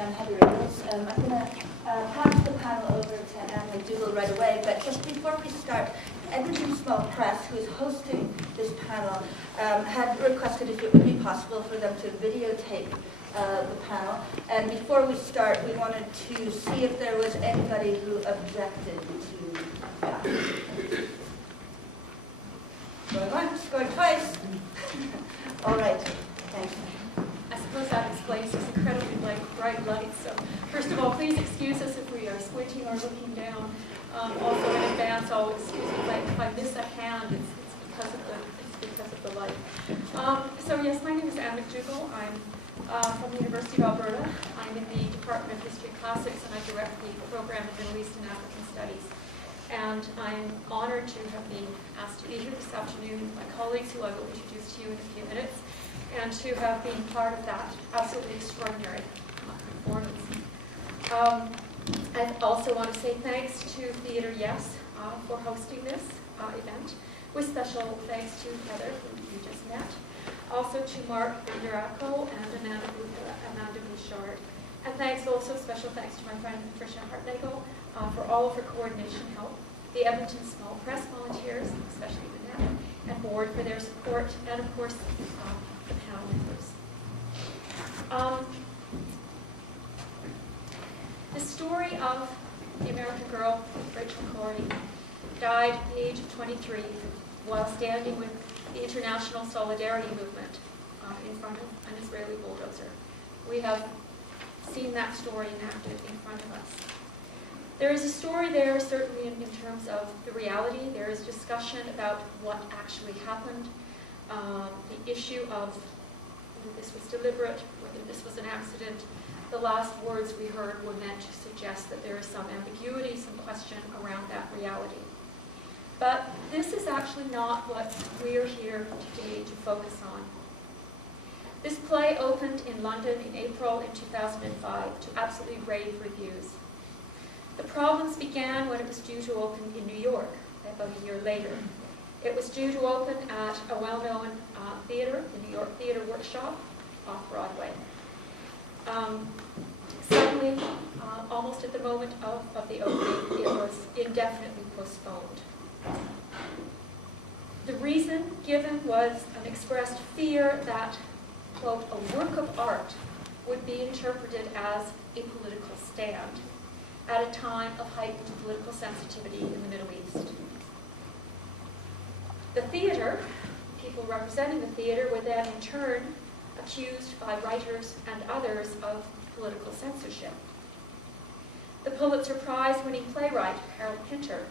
I'm Heather Eagles. I'm going to pass the panel over to Anne McDougall right away, but just before we start, Edmonton Small Press, who is hosting this panel, had requested if it would be possible for them to videotape the panel. And before we start, we wanted to see if there was anybody who objected to that. Going once, going twice. All right, thanks. I suppose that explains this incredibly bright light. So first of all, please excuse us if we are squinting or looking down. Also in advance, I'll excuse me if I miss a hand. It's because of the light. So yes, my name is Anne McDougall. I'm from the University of Alberta. I'm in the Department of History and Classics, and I direct the program of Middle East and African Studies. And I'm honored to have been asked to be here this afternoon with my colleagues, who I will introduce to you in a few minutes, and to have been part of that absolutely extraordinary performance. I also want to say thanks to Theatre Yes for hosting this event, with special thanks to Heather, who you just met, also to Mark Vanderaco and Amanda Bouchard, and thanks also, special thanks to my friend Patricia Hartnagel for all of her coordination help, the Edmonton Small Press volunteers, especially Annette, and board for their support, and of course the panel members. The story of the American girl, Rachel Corrie, died at the age of 23 while standing with the international solidarity movement in front of an Israeli bulldozer. We have seen that story enacted in front of us. There is a story there, certainly in terms of the reality. There is discussion about what actually happened, the issue of whether this was deliberate, whether this was an accident. The last words we heard were meant to suggest that there is some ambiguity, some question around that reality. But this is actually not what we're here today to focus on. This play opened in London in April in 2005 to absolutely rave reviews. The problems began when it was due to open in New York about a year later. It was due to open at a well-known theater, the New York Theater Workshop, off-Broadway. Suddenly, almost at the moment of the opening, it was indefinitely postponed. The reason given was an expressed fear that, quote, a work of art would be interpreted as a political stand at a time of heightened political sensitivity in the Middle East. The theater, people representing the theater, were then in turn accused by writers and others of political censorship. The Pulitzer Prize-winning playwright Harold Pinter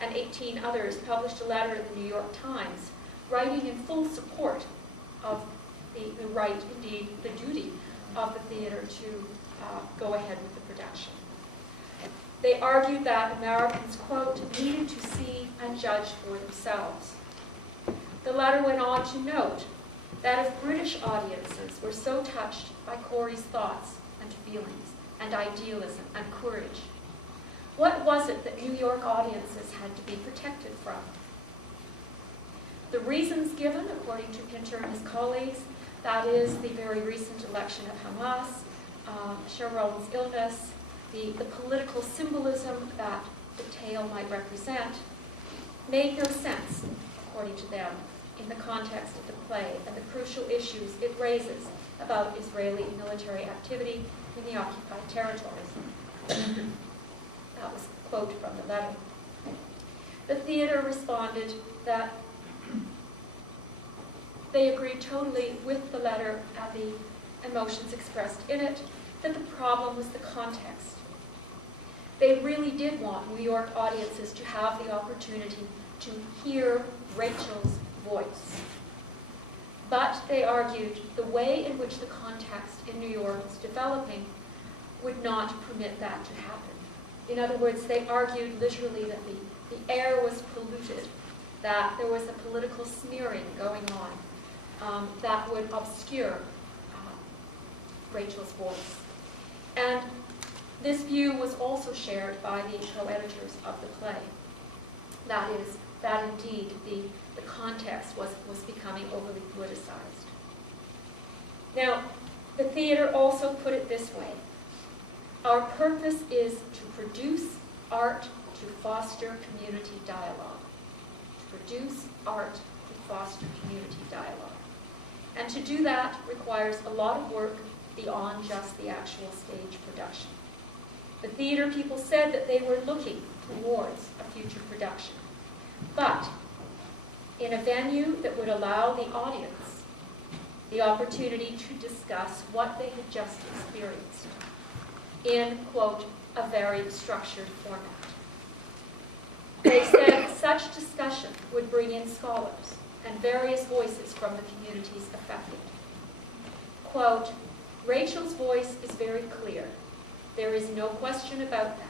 and 18 others published a letter in the New York Times writing in full support of the right, indeed the duty, of the theater to go ahead with the production. They argued that Americans, quote, needed to see and judge for themselves. The letter went on to note that if British audiences were so touched by Corrie's thoughts and feelings and idealism and courage, what was it that New York audiences had to be protected from? The reasons given, according to Pinter and his colleagues, that is the very recent election of Hamas, Sharon's illness, the political symbolism that the tale might represent, made no sense, according to them, in the context of the play and the crucial issues it raises about Israeli military activity in the occupied territories. That was a quote from the letter. The theater responded that they agreed totally with the letter and the emotions expressed in it, that the problem was the context. They really did want New York audiences to have the opportunity to hear Rachel's voice. But they argued the way in which the context in New York was developing would not permit that to happen. In other words, they argued literally that the air was polluted, that there was a political smearing going on that would obscure Rachel's voice. And this view was also shared by the co-editors of the play. That is, that indeed the context was becoming overly politicized. Now, the theater also put it this way. Our purpose is to produce art to foster community dialogue. To produce art to foster community dialogue. And to do that requires a lot of work beyond just the actual stage production. The theater people said that they were looking towards a future production, but in a venue that would allow the audience the opportunity to discuss what they had just experienced in, quote, a very structured format. They said such discussion would bring in scholars and various voices from the communities affected. Quote, Rachel's voice is very clear. There is no question about that,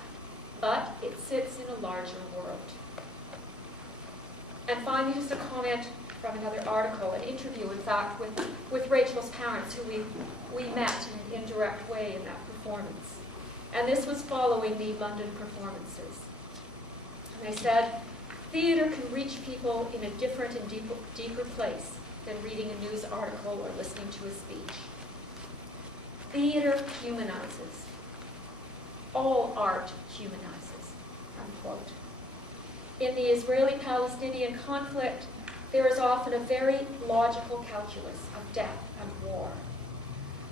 but it sits in a larger world. And finally, just a comment from another article, an interview, in fact, with Rachel's parents, who we met in an indirect way in that performance. And this was following the London performances. And they said, theater can reach people in a different and deeper place than reading a news article or listening to a speech. Theater humanizes. All art humanizes, unquote. In the Israeli-Palestinian conflict, there is often a very logical calculus of death and war.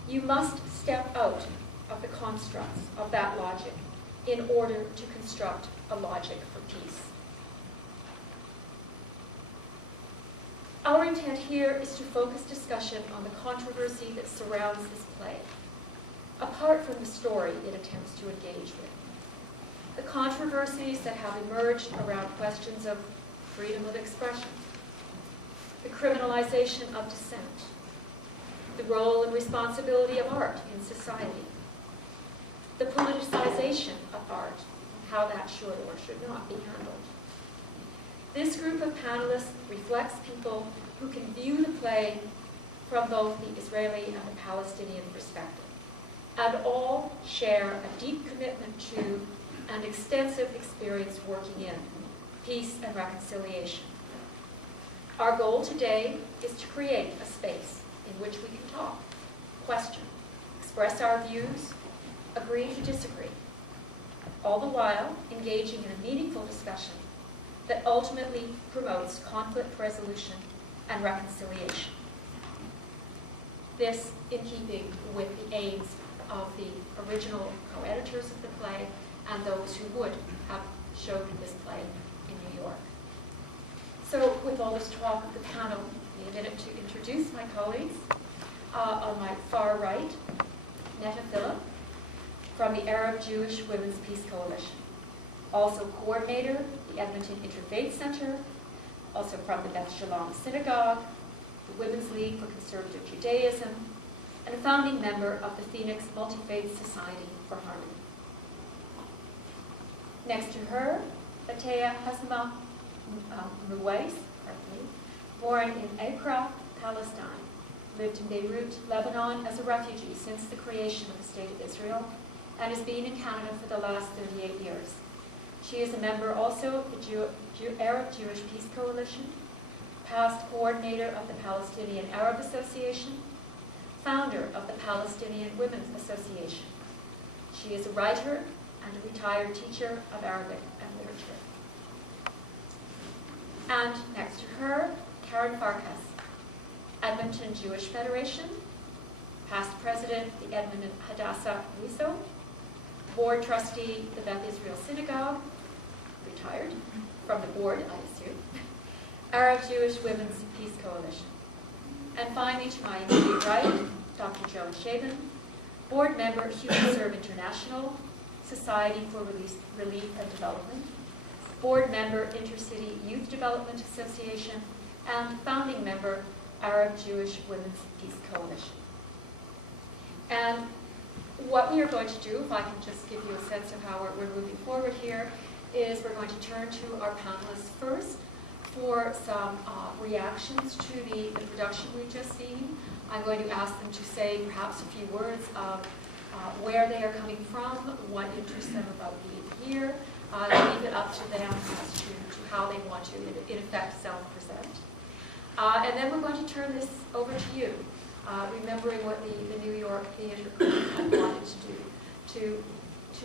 You must step out of the constructs of that logic in order to construct a logic for peace. Our intent here is to focus discussion on the controversy that surrounds this play, apart from the story it attempts to engage with. The controversies that have emerged around questions of freedom of expression, the criminalization of dissent, the role and responsibility of art in society, the politicization of art, and how that should or should not be handled. This group of panelists reflects people who can view the play from both the Israeli and the Palestinian perspective, and all share a deep commitment to and extensive experience working in peace and reconciliation. Our goal today is to create a space in which we can talk, question, express our views, agree to disagree, all the while engaging in a meaningful discussion that ultimately promotes conflict resolution and reconciliation. This in keeping with the aims of the original co-editors of the play and those who would have showed this play in New York. So with all this talk of the panel, give me a minute to introduce my colleagues. On my far right, Netta Phillip from the Arab Jewish Women's Peace Coalition, also coordinator, the Edmonton Interfaith Center, also from the Beth Shalom Synagogue, the Women's League for Conservative Judaism, and a founding member of the Phoenix Multi-Faith Society for Harmony. Next to her, Batea Hasma Ruwais, born in Acre, Palestine, lived in Beirut, Lebanon as a refugee since the creation of the State of Israel, and has been in Canada for the last 38 years. She is a member also of the Arab Jewish Peace Coalition, past coordinator of the Palestinian Arab Association, founder of the Palestinian Women's Association. She is a writer and a retired teacher of Arabic and literature. And next to her, Karen Farkas, Edmonton Jewish Federation, past president, the Edmonton Hadassah Russo, board trustee, the Beth Israel Synagogue, retired from the board, I assume, Arab Jewish Women's Peace Coalition. And finally, to my immediate right, Dr. Joan Shaven, board member, Human Serve International, Society for Relief and Development, board member, Intercity Youth Development Association, and founding member, Arab Jewish Women's Peace Coalition. And what we are going to do, if I can just give you a sense of how we're moving forward here, is we're going to turn to our panelists first for some reactions to the production we've just seen. I'm going to ask them to say perhaps a few words of where they are coming from, what interests them about being here, leave it up to them as to how they want to, in effect, self-present. And then we're going to turn this over to you, remembering what the New York Theatre Group had wanted to do, to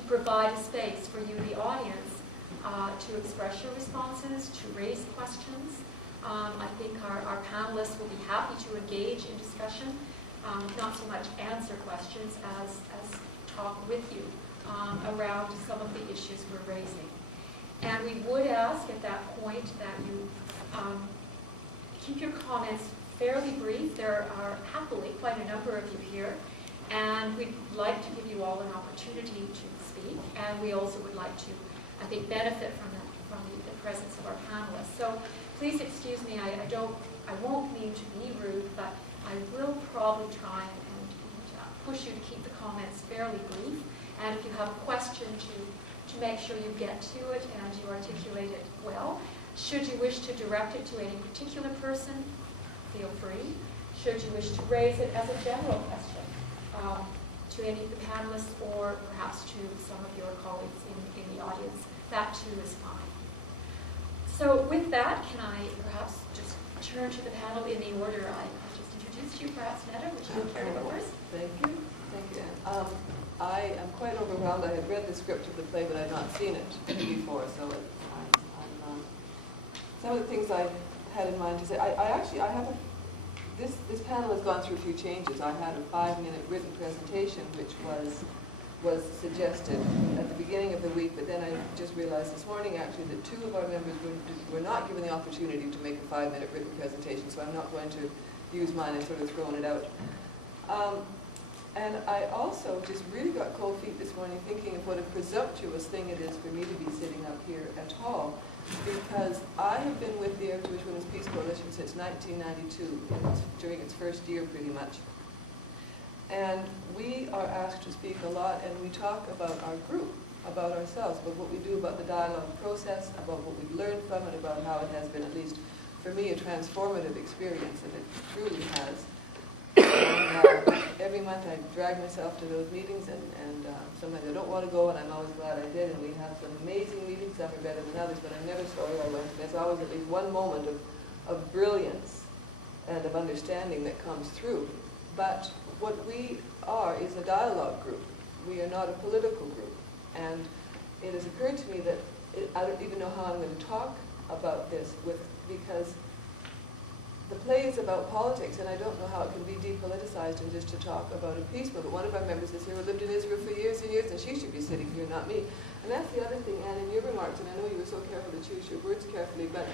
provide a space for you, the audience, to express your responses, to raise questions. I think our panelists will be happy to engage in discussion, not so much answer questions as talk with you around some of the issues we're raising. And we would ask at that point that you keep your comments fairly brief. There are happily quite a number of you here, and we'd like to give you all an opportunity to speak, and we also would like to, I think, benefit from the presence of our panelists. So please excuse me, I won't mean to be rude, but I will probably try and push you to keep the comments fairly brief, and if you have a question, to make sure you get to it and you articulate it well. Should you wish to direct it to any particular person, feel free. Should you wish to raise it as a general question to any of the panelists or perhaps to some of your colleagues in the audience, that too is fine. So with that, can I perhaps just turn to the panel in the order I just introduced you, perhaps Netta, which you carry first? Thank you. Thank you, Anne. I am quite overwhelmed. I had read the script of the play, but I had not seen it before, so some of the things I had in mind to say. This panel has gone through a few changes. I had a 5-minute written presentation, which was suggested at the beginning of the week, but then I just realized this morning actually that 2 of our members were not given the opportunity to make a 5-minute written presentation, so I'm not going to use mine and sort of thrown it out. And I also just really got cold feet this morning thinking of what a presumptuous thing it is for me to be sitting up here at all, because I have been with the Jewish Women's Peace Coalition since 1992, during its first year pretty much. And we are asked to speak a lot, and we talk about our group, about ourselves, about what we do, about the dialogue process, about what we've learned from it, about how it has been, at least for me, a transformative experience, and it truly has. And, every month I drag myself to those meetings, and sometimes I don't want to go, and I'm always glad I did, and we have some amazing meetings. Some are better than others, but I'm never sorry I went. There's always at least one moment of brilliance and of understanding that comes through. But what we are is a dialogue group. We are not a political group. And it has occurred to me that I don't even know how I'm going to talk about this because the play is about politics, and I don't know how it can be depoliticized and just to talk about a peace movement. One of our members is here who lived in Israel for years and years, and she should be sitting here, not me. And that's the other thing, Anne, in your remarks, and I know you were so careful to choose your words carefully, but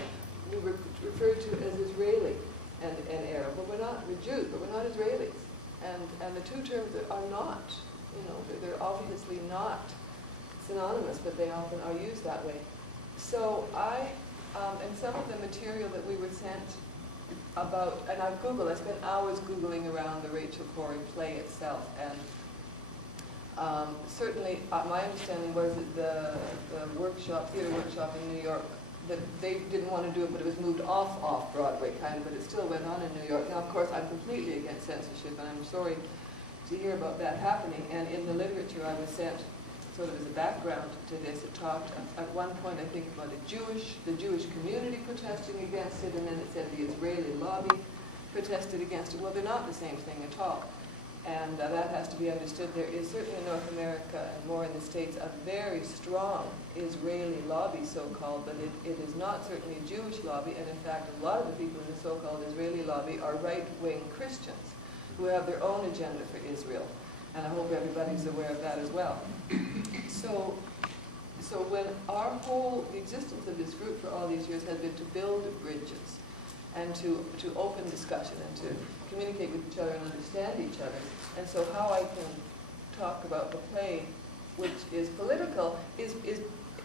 we were referred to as Israeli and Arab. But we're Jews, but we're not Israelis. And the two terms are not, they're obviously not synonymous, but they often are used that way. So and some of the material that we were sent about, and I spent hours Googling around the Rachel Corrie play itself, and certainly my understanding was that the theater workshop in New York, that they didn't want to do it, but it was moved off Broadway kind of, but it still went on in New York. Now, of course, I'm completely against censorship, and I'm sorry to hear about that happening. And in the literature I was sent, sort of as a background to this, it talked at one point, I think, about the Jewish community protesting against it, and then it said the Israeli lobby protested against it. Well, they're not the same thing at all. And that has to be understood. There is certainly in North America and more in the States a very strong Israeli lobby, so-called, but it is not certainly a Jewish lobby, and in fact a lot of the people in the so-called Israeli lobby are right-wing Christians who have their own agenda for Israel. And I hope everybody's aware of that as well. So when the existence of this group for all these years has been to build bridges and to open discussion and to communicate with each other and understand each other. And so how I can talk about the play, which is political, is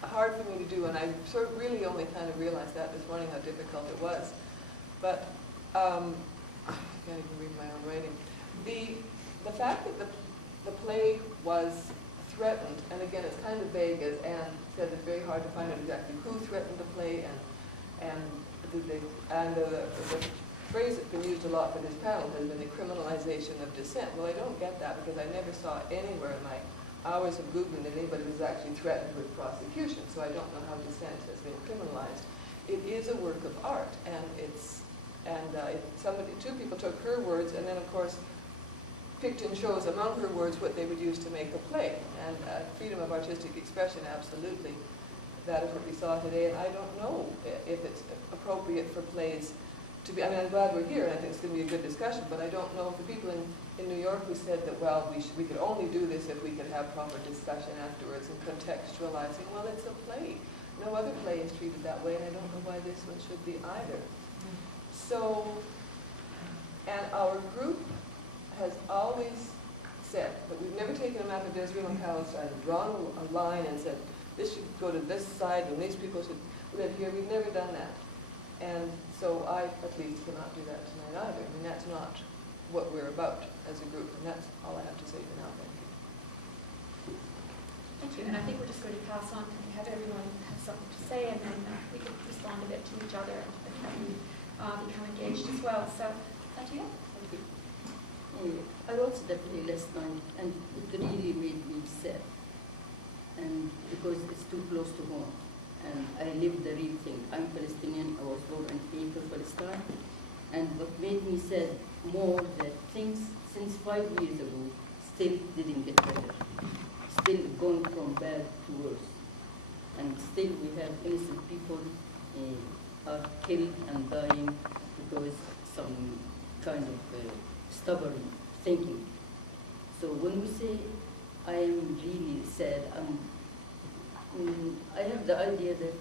hard for me to do, and I sort of really only kind of realized that this morning how difficult it was. But I can't even read my own writing. The fact that the play was threatened, and again it's kind of vague, as Anne said, it's very hard to find out exactly who threatened the play, and the phrase that's been used a lot for this panel has been the criminalization of dissent. Well, I don't get that because I never saw anywhere in my hours of Googling that anybody was actually threatened with prosecution, so I don't know how dissent has been criminalized. It is a work of art, and two people took her words, and then of course picked and chose among her words what they would use to make a play. And freedom of artistic expression, absolutely. That is what we saw today, and I don't know if it's appropriate for plays to be, I mean, I'm glad we're here, and I think it's going to be a good discussion, but I don't know if the people in New York who said that, well, we could only do this if we could have proper discussion afterwards and contextualizing, well, it's a play. No other play is treated that way, and I don't know why this one should be either. So, and our group has always said that we've never taken a map of Israel and Palestine and drawn a line and said, this should go to this side and these people should live here. We've never done that. And so I, at least, cannot do that tonight either. I mean, that's not what we're about as a group, and that's all I have to say for now. Thank you. Thank you. And I think we're just going to pass on and have everyone have something to say, and then we can respond a bit to each other and have you become engaged as well. So, thank you. Thank you. I watched the play last night, and it really made me sad. And because it's too close to home, and I live the real thing. I'm Palestinian. I was born and came to Palestine, and what made me sad more that things since 5 years ago still didn't get better. Still going from bad to worse, and still we have innocent people are killed and dying because some kind of stubborn thinking. So when we say I am really sad, I have the idea that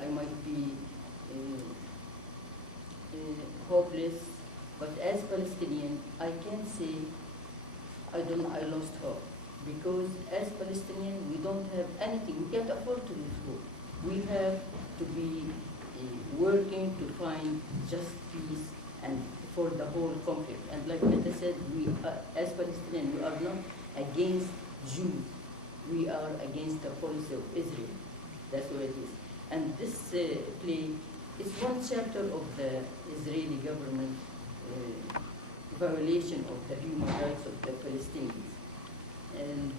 I might be hopeless, but as Palestinian, I can say I lost hope. Because as Palestinian, we don't have anything. We can't afford to lose hope. We have to be working to find just peace and for the whole conflict. And like Meta said, we are, as Palestinians, we are not against Jews. We are against the policy of Israel. That's what it is. And this play is one chapter of the Israeli government violation of the human rights of the Palestinians. And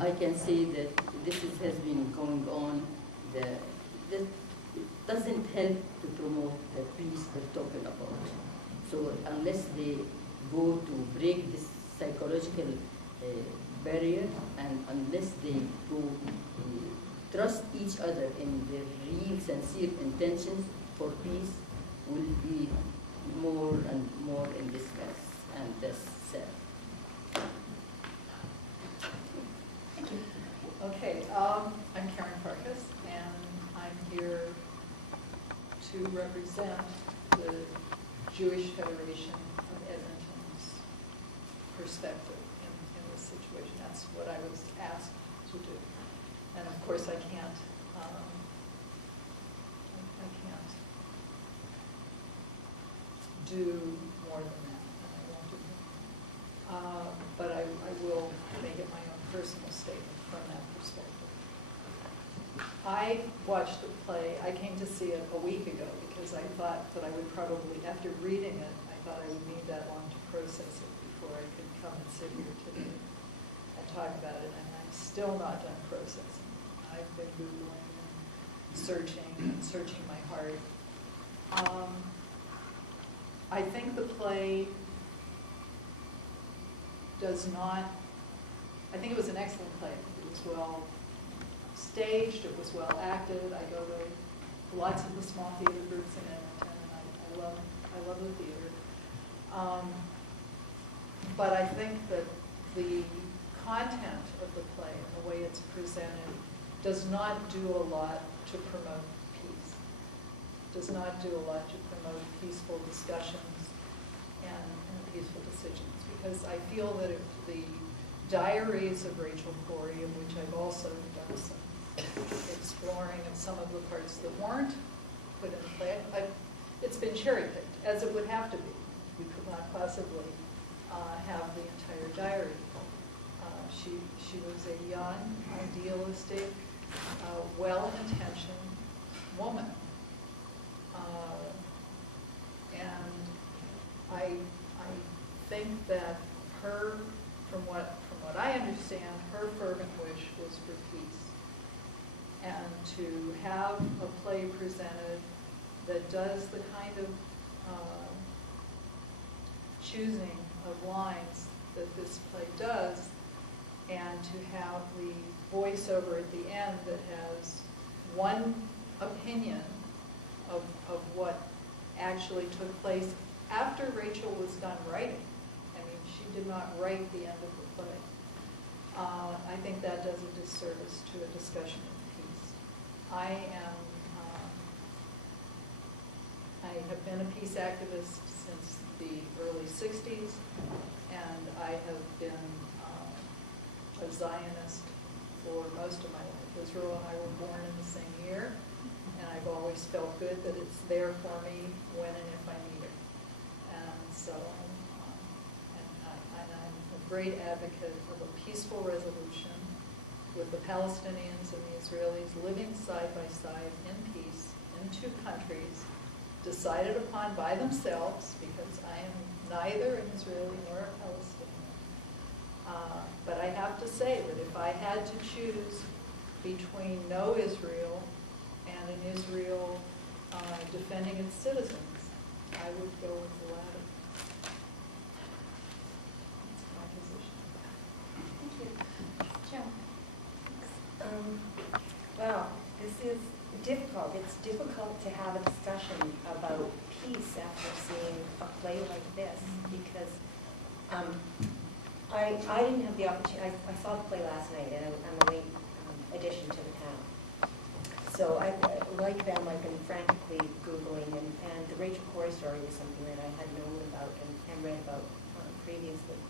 I can say that this has been going on. That doesn't help to promote the peace they're talking about. So unless they go to break this psychological barrier, and unless they go trust each other in their real, sincere intentions for peace, will be more and more in this mess, and that's sad. Okay, I'm Karen Farkas, and I'm here to represent the Jewish Federation of Edmonton's perspective in this situation. That's what I was asked to do. And of course I can't do more than that, and I won't do that. But I will make it my own personal statement from that perspective. I watched the play. I came to see it a week ago because I thought that I would probably, after reading it, I thought I would need that long to process it before I could come and sit here today and talk about it, and I'm still not done processing. I've been Googling and searching my heart. I think the play does not, I think it was an excellent play. It was well staged, it was well acted. I go to lots of the small theater groups in Edmonton, and I love the theater. But I think that the content of the play and the way it's presented does not do a lot to promote peace. Does not do a lot to promote peaceful discussions and peaceful decisions. Because I feel that if the diaries of Rachel Corrie, in which I've also done some exploring of some of the parts that weren't put in play, it's been cherry-picked, as it would have to be. We could not possibly have the entire diary. She was a young, idealistic, well-intentioned woman. And I think that her, from what I understand, her fervent wish was for peace. And to have a play presented that does the kind of choosing of lines that this play does, and to have the voiceover at the end that has one opinion of what actually took place after Rachel was done writing. I mean, she did not write the end of the play. I think that does a disservice to a discussion of the piece. I have been a peace activist since the early 60s, and I have been a Zionist for most of my life. Israel and I were born in the same year, and I've always felt good that it's there for me when and if I need it. And so I'm a great advocate of a peaceful resolution with the Palestinians and the Israelis living side by side in peace in two countries, decided upon by themselves, because I am neither an Israeli nor a Palestinian. But I have to say that if I had to choose between no Israel and an Israel defending its citizens, I would go with the latter. That's my position. Thank you. Joan? Well, this is difficult. It's difficult to have a discussion about peace after seeing a play like this, because I didn't have the opportunity. I saw the play last night, and I'm a late addition to the panel. So like them, I've been frantically Googling, and the Rachel Corrie story was something that I had known about and read about previously.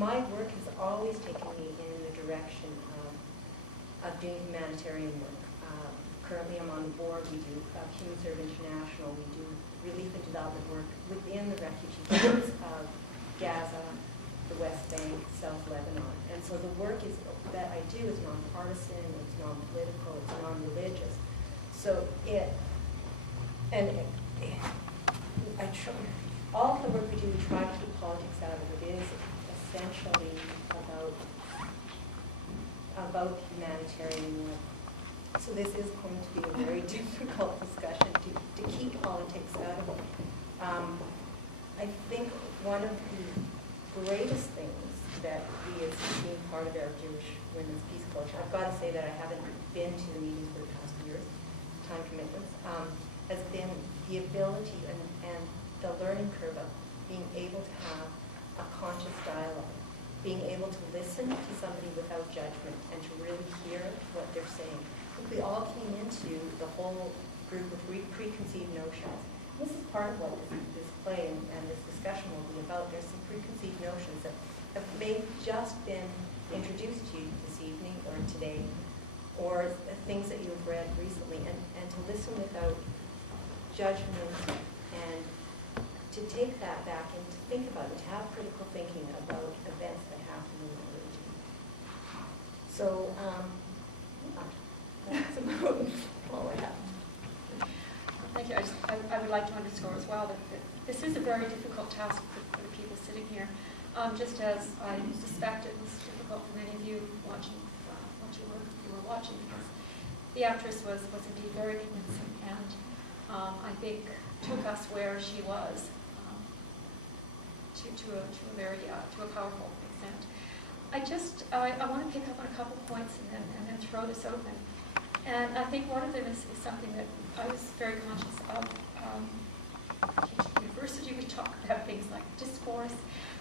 My work has always taken me in the direction of doing humanitarian work. Currently I'm on the board. We do Human Serve International. We do relief and development work within the refugee camps of Gaza, the West Bank, South Lebanon. And so the work that I do is nonpartisan, it's non-political, it's non-religious. So all the work we do, we try to keep politics out of it. It is essentially about humanitarian work. So this is going to be a very difficult discussion to keep politics out of it. I think one of the greatest things that we as being part of our Jewish Women's Peace Coalition, I've got to say that I haven't been to the meetings for the past years, time commitments, has been the ability and the learning curve of being able to have a conscious dialogue, being able to listen to somebody without judgment and to really hear what they're saying. I think we all came into the whole group with preconceived notions. This is part of what this play and this discussion will be about. There's some preconceived notions that may have just been introduced to you this evening or today, or things that you've read recently, and to listen without judgment and to take that back and to think about it, to have critical thinking about events that happen in the region. So, that's about all I have. Thank you. I would like to underscore as well that this is a very difficult task for the people sitting here. Just as I suspect it was difficult for many of you watching what you were watching, because the actress was indeed very convincing, and I think took us where she was to a powerful extent. I want to pick up on a couple points and then throw this open. And I think one of them is something that I was very conscious of. At university, we talk about things like discourse,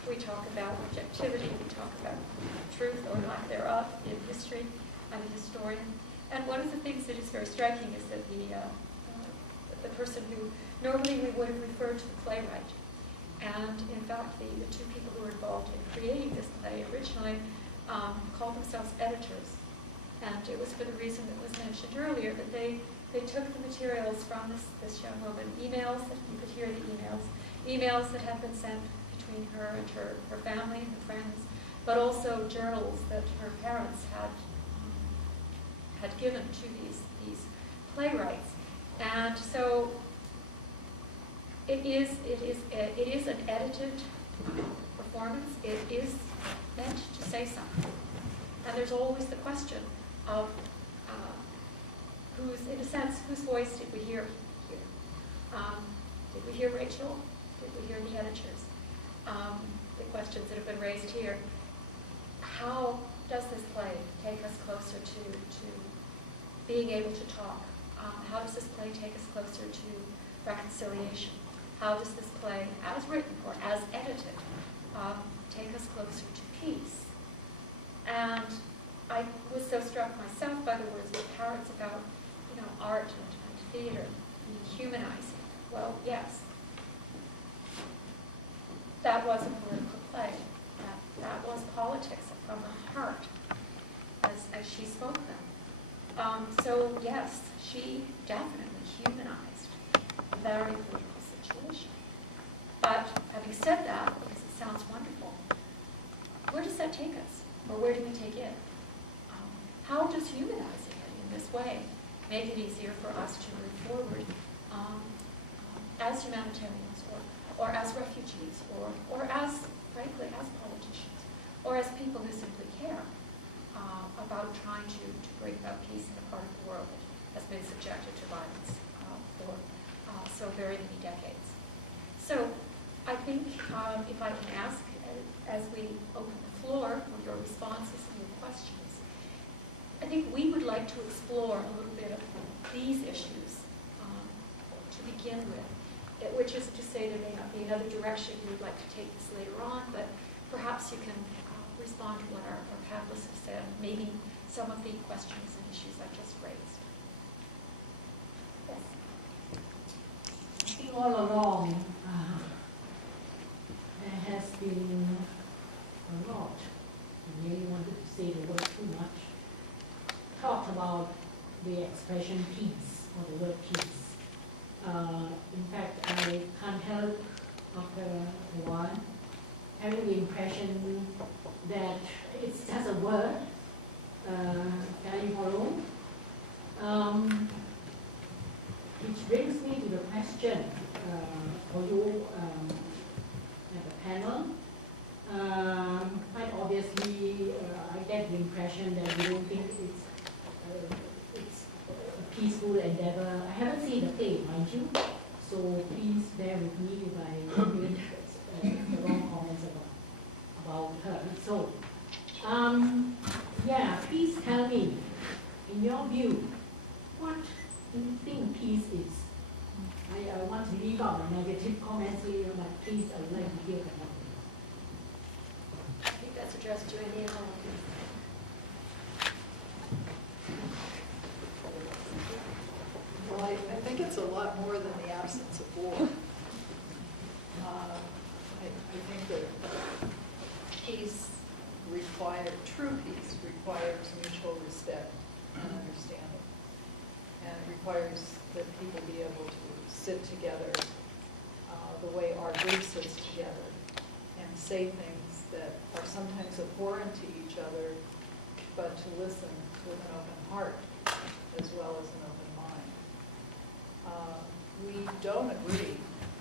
we talk about objectivity, we talk about truth or lack thereof in history. I'm a historian. And one of the things that is very striking is that the person who normally we would have referred to the playwright, and in fact the two people who were involved in creating this play originally called themselves editors. And it was for the reason that was mentioned earlier, that they took the materials from this young woman, emails, that you could hear the emails that had been sent between her and her family and her friends, but also journals that her parents had given to these playwrights. And so it is an edited performance. It is meant to say something. And there's always the question of whose voice did we hear here? Did we hear Rachel? Did we hear the editors? the questions that have been raised here. How does this play take us closer to being able to talk? How does this play take us closer to reconciliation? How does this play, as written or as edited, take us closer to peace? And I was so struck myself by the words of Parrots about, art and theater being humanizing. Well, yes, that was a political play. That was politics from the heart, as she spoke them. So yes, she definitely humanized a very political situation. But having said that, because it sounds wonderful, where does that take us? Or where do we take it? How does humanizing it in this way make it easier for us to move forward as humanitarians or as refugees or as, frankly, as politicians or as people who simply care about trying to bring about peace in a part of the world that has been subjected to violence for so very many decades. So I think if I can ask, as we open the floor for your responses and your questions, I think we would like to explore a little bit of these issues to begin with, which is to say there may not be another direction you would like to take this later on, but perhaps you can respond to what our panelists have said, maybe some of the questions and issues I just raised. Yes. I think all along there has been a lot, I really wanted to say the word too much, talked about the expression peace or the word peace. In fact, I can't help after a while having the impression that it's just a word, which brings me to the question for you at the panel. Quite obviously, I get the impression that you don't think it's a peaceful endeavor. I haven't seen the play, mind you, so please bear with me if I make the wrong comments about her. So, please tell me, in your view, what do you think peace is? I want to leave out the negative comments here, but please, I would like to hear from you. I think that's addressed to any of them. Well, I think it's a lot more than the absence of war. I think that peace true peace requires mutual respect and understanding. And it requires that people be able to sit together the way our group sits together and say things that are sometimes abhorrent to each other, but to listen with an open heart as well as an open mind. We don't agree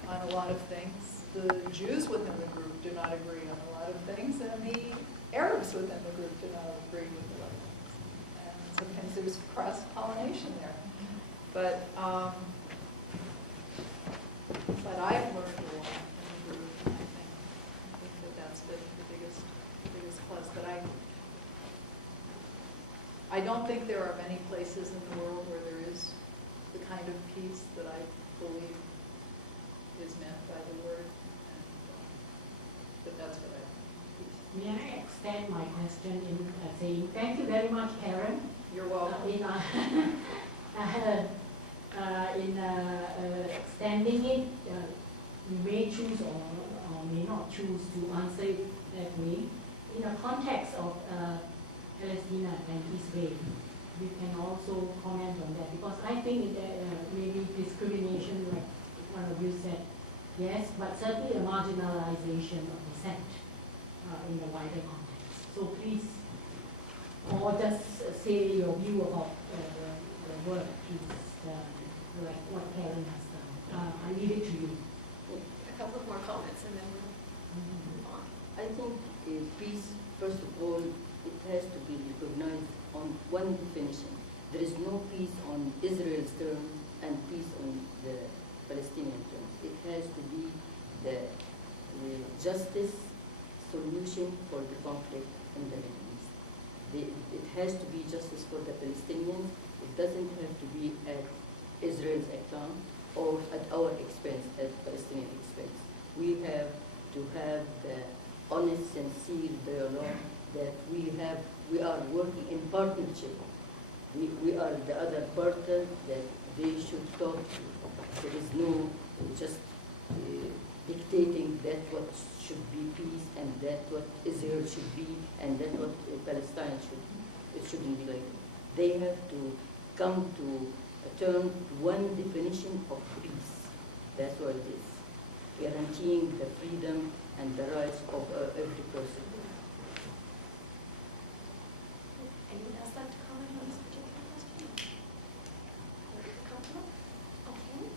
on a lot of things. The Jews within the group do not agree on a lot of things, and the Arabs within the group do not agree with a lot of things. And sometimes there's cross-pollination there. But I've learned a lot in the group, and I think that that's been the biggest plus. But I don't think there are many places in the world where there is the kind of peace that I believe is meant by the word, and but that's what I think. May I extend my question in saying thank you very much, Karen. You're welcome. In extending it, you may choose or may not choose to answer it that way. In the context of Palestine and Israel, you can also comment on that, because I think maybe discrimination, like one of you said, yes, but certainly a marginalization of dissent in the wider context. So please, or just say your view about the word peace, like what Karen has done. I leave it to you. A couple of more comments and then we'll move on. I think peace, first of all, it has to be recognized on one definition. There is no peace on Israel's terms and peace on the Palestinian terms. It has to be the justice solution for the conflict in the Middle East. It has to be justice for the Palestinians. It doesn't have to be at Israel's account or at our expense, at Palestinian expense. We have to have the honest, sincere dialogue that we are working in partnership. We are the other partner that they should talk to. There is no just dictating that what should be peace and that what Israel should be and that what Palestine should be. It shouldn't be like that. They have to come to a term, one definition of peace. That's what it is. Guaranteeing the freedom and the rights of every person. Anyone else like to comment on this particular question? Comfortable? Okay.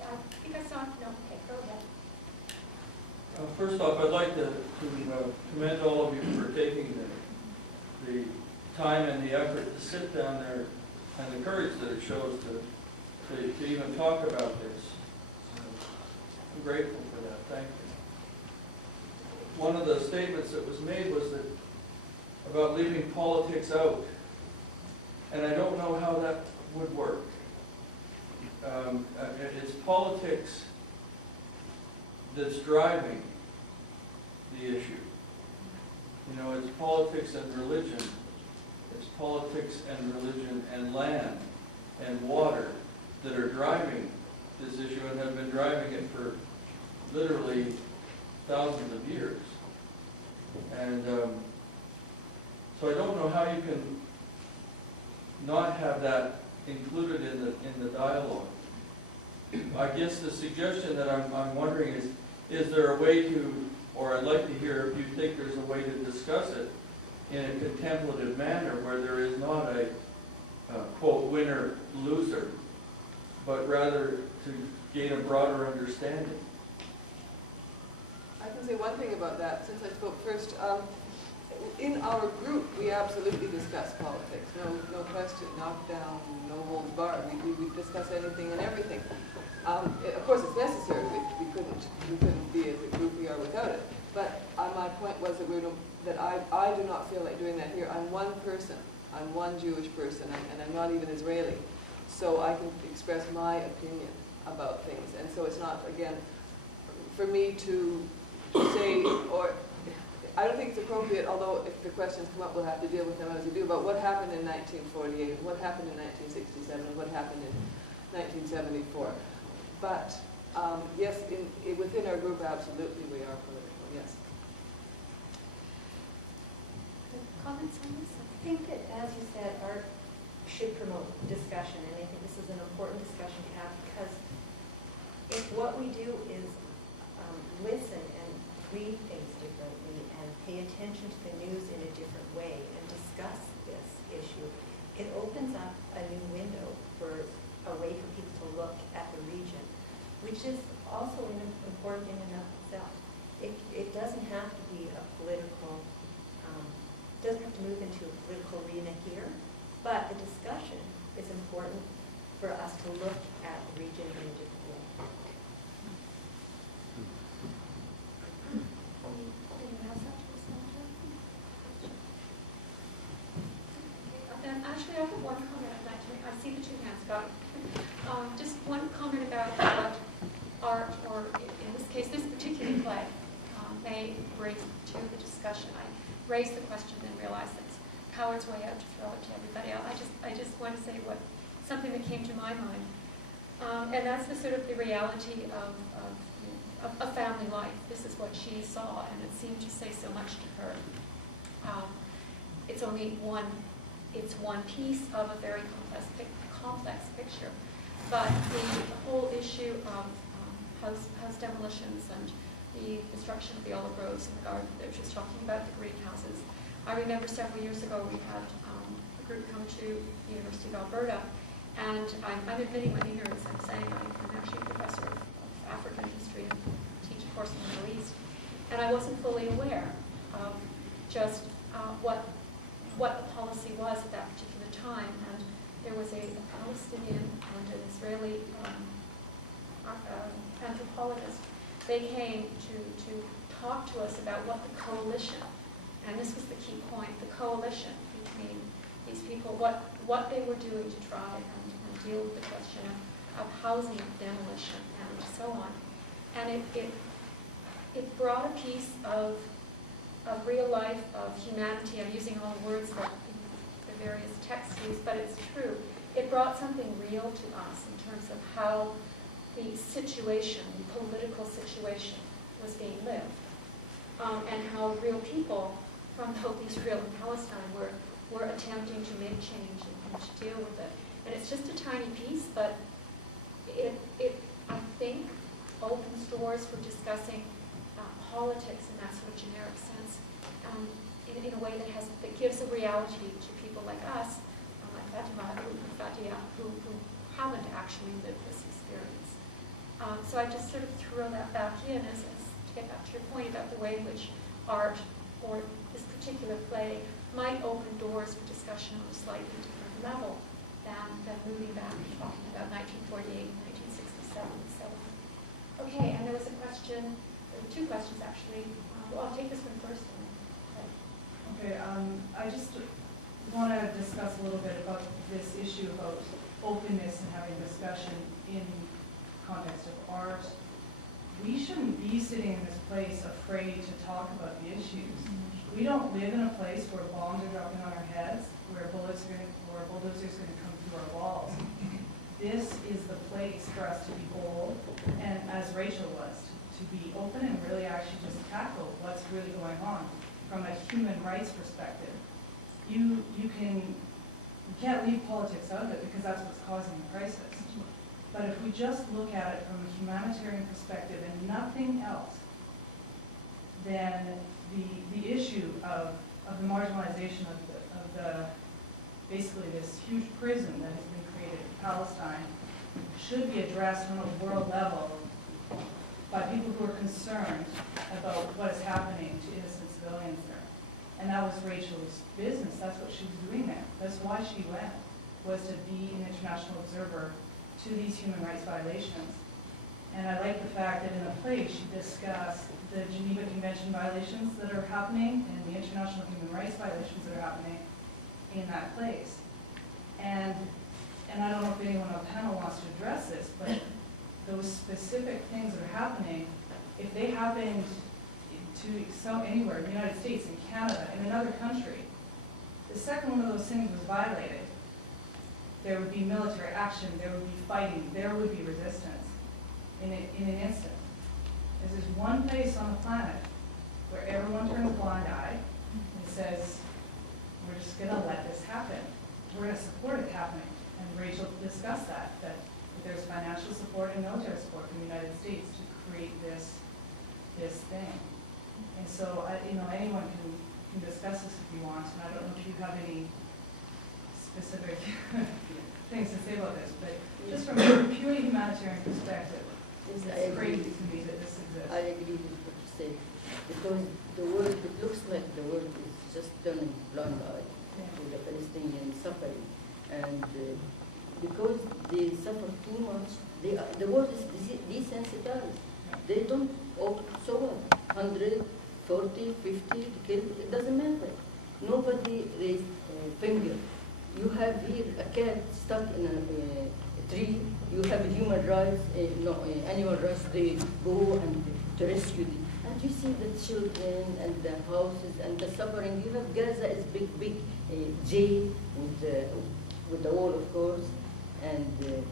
I think I saw, no, okay, go ahead. First off, I'd like to commend all of you for taking the time and the effort to sit down there and the courage that it shows to even talk about this. I'm grateful for that. Thank you. One of the statements that was made was that about leaving politics out, and I don't know how that would work. It's politics that's driving the issue. You know, it's politics and religion. It's politics and religion and land and water that are driving this issue and have been driving it for literally thousands of years. And so I don't know how you can not have that included in the dialogue. I guess the suggestion that I'm wondering is there a way to, or I'd like to hear if you think there's a way to discuss it in a contemplative manner where there is not a quote, winner-loser, but rather to gain a broader understanding. I can say one thing about that, since I spoke first. In our group, we absolutely discuss politics. No question, knockdown, no holds barred. We discuss anything and everything. Of course, it's necessary. We couldn't be as a group we are without it. But my point was that I do not feel like doing that here. I'm one person. I'm one Jewish person, and I'm not even Israeli. So I can express my opinion about things. And so it's not, again, for me to say, or I don't think it's appropriate, although if the questions come up, we'll have to deal with them as we do, about what happened in 1948, and what happened in 1967, and what happened in 1974. But yes, within our group, absolutely, we are political, yes. Comments on this? I think that, as you said, art should promote discussion, and I think this is an important discussion to have, because if what we do is listen and read things differently and pay attention to the news in a different way and discuss this issue, it opens up a new window for a way for people to look at the region, which is also important in and of itself. It doesn't have to be a political, doesn't have to move into a political arena here, but the discussion is important for us to look at the region in a different way. Anyone else have to respond to that? Then actually, I have one comment I'd like to make. I see the two hands going. Just one comment about what art, or in this case, this particular play, may bring to the discussion. I raised the question and realized that it's coward's way out to throw it to everybody else. I just want to say something that came to my mind, and that's the sort of the reality of family life. This is what she saw, and it seemed to say so much to her. It's only one piece of a very complex picture, but the whole issue of house demolitions and the destruction of the olive groves in the garden that she was talking about, the greenhouses. I remember several years ago we had a group come to the University of Alberta, and I'm admitting my ignorance. I'm saying I'm actually a professor of African history and teach a course in the Middle East, and I wasn't fully aware of just what the policy was at that particular time. And there was a Palestinian and an Israeli anthropologist. They came to talk to us about what the coalition, and this was the key point, the coalition between these people, what they were doing to try and deal with the question of housing demolition and so on. And it brought a piece of real life, of humanity. I'm using all the words that the various texts use, but it's true. It brought something real to us in terms of how the situation, the political situation, was being lived, and how real people from both Israel and Palestine were attempting to make change and to deal with it. And it's just a tiny piece, but it I think, opens doors for discussing politics in that sort of generic sense, in a way that gives a reality to people like us, like Fatia, who haven't actually lived this experience. So I just sort of throw that back in as to get back to your point about the way in which art or this particular play might open doors for discussion on a slightly different level than moving back and talking about 1948, 1967, and so on. Okay, and there was a question, there were two questions actually. Well, I'll take this one first. Okay, I just want to discuss a little bit about this issue about openness and having discussion in context of art. We shouldn't be sitting in this place afraid to talk about the issues. We don't live in a place where bombs are dropping on our heads, where bulldozers are going to come through our walls. This is the place for us to be bold, and as Rachel was, to be open and really actually just tackle what's really going on from a human rights perspective. You can't leave politics out of it because that's what's causing the crisis. But if we just look at it from a humanitarian perspective and nothing else, then the issue of the marginalization of the basically this huge prison that has been created in Palestine should be addressed on a world level by people who are concerned about what is happening to innocent civilians there. And that was Rachel's business. That's what she was doing there. That's why she went, was to be an international observer to these human rights violations. And I like the fact that in the play she discussed the Geneva Convention violations that are happening and the international human rights violations that are happening in that place. And I don't know if anyone on the panel wants to address this, but those specific things that are happening, if they happened anywhere in the United States, in Canada, in another country, the second one of those things was violated, there would be military action, there would be fighting, there would be resistance in an instant. This is one place on the planet where everyone turns a blind eye and says, we're just going to let this happen. We're going to support it happening. And Rachel discussed that there's financial support and military support from the United States to create this thing. And so, anyone can discuss this if you want, and I don't know if you have any specific things to say about this, but just from a purely humanitarian perspective, it's crazy to me that this exists. I agree with what you say, because the world, it looks like the world is just turning blind eye to the Palestinian suffering, and because they suffer too much, the world is desensitized. They don't, so what, 100, 40, 50 killed, it doesn't matter. Nobody raised a finger. You have here a cat stuck in a tree, you have human rights, animal rights, they go and to rescue them. And you see the children and the houses and the suffering. You have Gaza is big jail with the wall, of course, and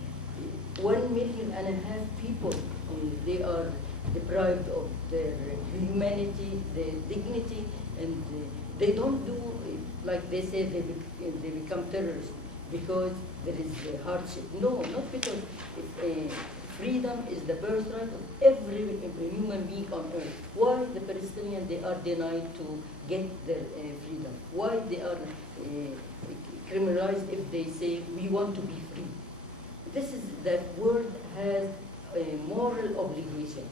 1.5 million people, they are deprived of their humanity, their dignity, and they don't do, like they say, they become terrorists because there is hardship. No, not because freedom is the birthright of every human being on earth. Why the Palestinians, they are denied to get their freedom? Why they are criminalized if they say, we want to be free? This is, the world has a moral obligation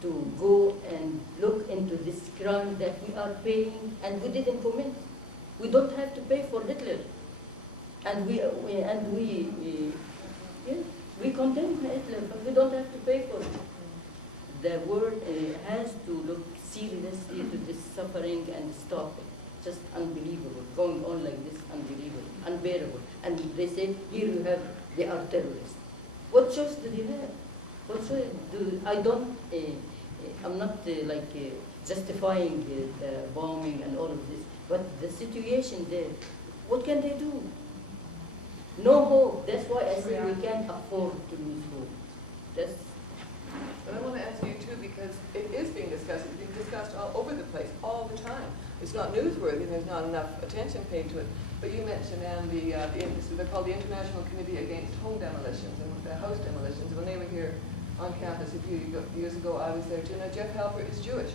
to go and look into this crime that we are paying and we didn't commit. We don't have to pay for Hitler. And we condemn Hitler, but we don't have to pay for it. The world has to look seriously to this suffering and stop it. Just unbelievable, going on like this, unbelievable, unbearable. And they say, here you have, they are terrorists. What choice do they have? What choice do, I don't, I'm not justifying the bombing and all of this, but the situation there, what can they do? No hope. That's why I say we can't afford to lose hope. That's. But I want to ask you too, because it is being discussed. It's being discussed all over the place, all the time. It's not newsworthy, and there's not enough attention paid to it. But you mentioned, Anne, they're called the International Committee Against Home Demolitions and House Demolitions. When they were here on campus a few years ago, I was there too. Now, Jeff Halper is Jewish.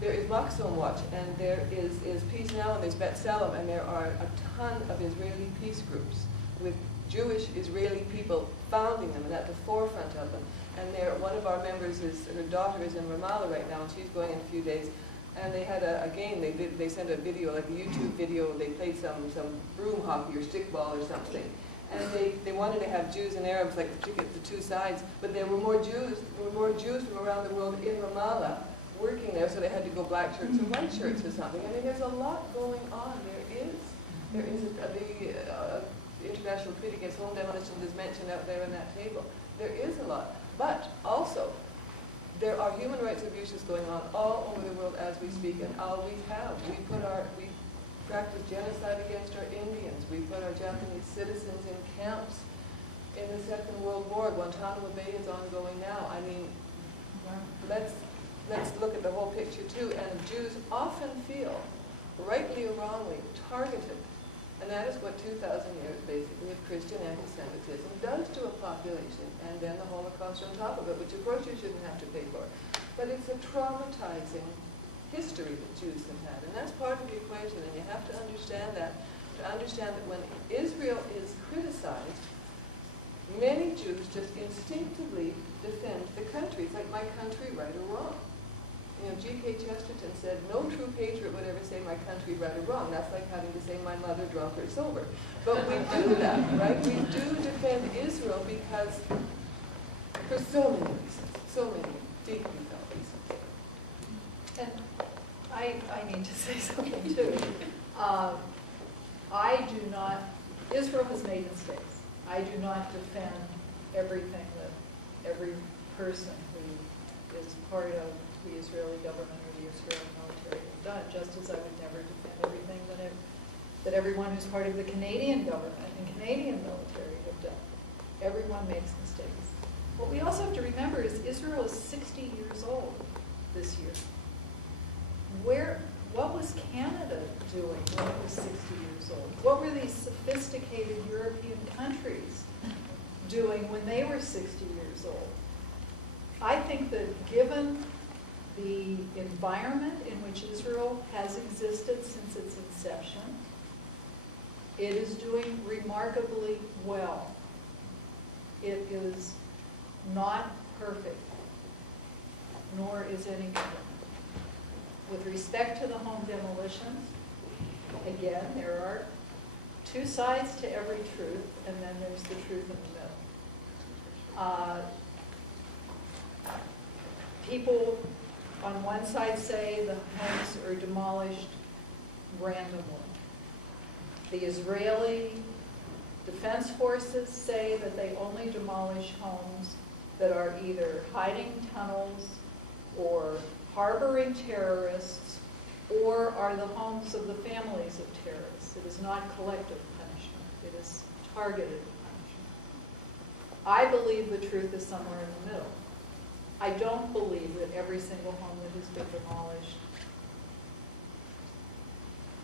There is Maxim Watch, and there is Peace Now, and there's B'Tselem, and there are a ton of Israeli peace groups with Jewish Israeli people founding them and at the forefront of them. And one of our members, her daughter is in Ramallah right now, and she's going in a few days. And they had a game, they sent a video, like a YouTube video, they played some broom hockey or stickball or something. And they wanted to have Jews and Arabs, like the two sides, but there were more Jews from around the world in Ramallah working there, so they had to go black shirts and white shirts or something. I mean, there's a lot going on. There is the International Committee Against Home Demolitions is mentioned out there on that table. There is a lot. But also, there are human rights abuses going on all over the world as we speak, and always have. We practice genocide against our Indians. We put our Japanese citizens in camps in the Second World War. Guantanamo Bay is ongoing now. I mean, let's look at the whole picture too. And Jews often feel, rightly or wrongly, targeted. And that is what 2,000 years, basically, of Christian anti-Semitism does to a population, and then the Holocaust on top of it, which of course you shouldn't have to pay for. But it's a traumatizing history that Jews have had, and that's part of the equation, and you have to understand that when Israel is criticized, many Jews just instinctively defend the country. It's like my country, right or wrong. You know, G.K. Chesterton said, no true patriot would ever say my country right or wrong. That's like having to say my mother drunk or sober. But we do that, right? We do defend Israel because, for so many reasons, so many deeply felt reasons. And I need to say something too. Israel has made mistakes. I do not defend everything that every person who is part of the Israeli government or the Israeli military have done, just as I would never defend everything that everyone who's part of the Canadian government and Canadian military have done. Everyone makes mistakes. What we also have to remember is Israel is 60 years old this year. What was Canada doing when it was 60 years old? What were these sophisticated European countries doing when they were 60 years old? I think that given the environment in which Israel has existed since its inception, it is doing remarkably well. It is not perfect, nor is any government. With respect to the home demolitions, again, there are two sides to every truth, and then there's the truth in the middle. People on one side say the homes are demolished randomly. The Israeli Defense Forces say that they only demolish homes that are either hiding tunnels or harboring terrorists or are the homes of the families of terrorists. It is not collective punishment. It is targeted punishment. I believe the truth is somewhere in the middle. I don't believe that every single home that has been demolished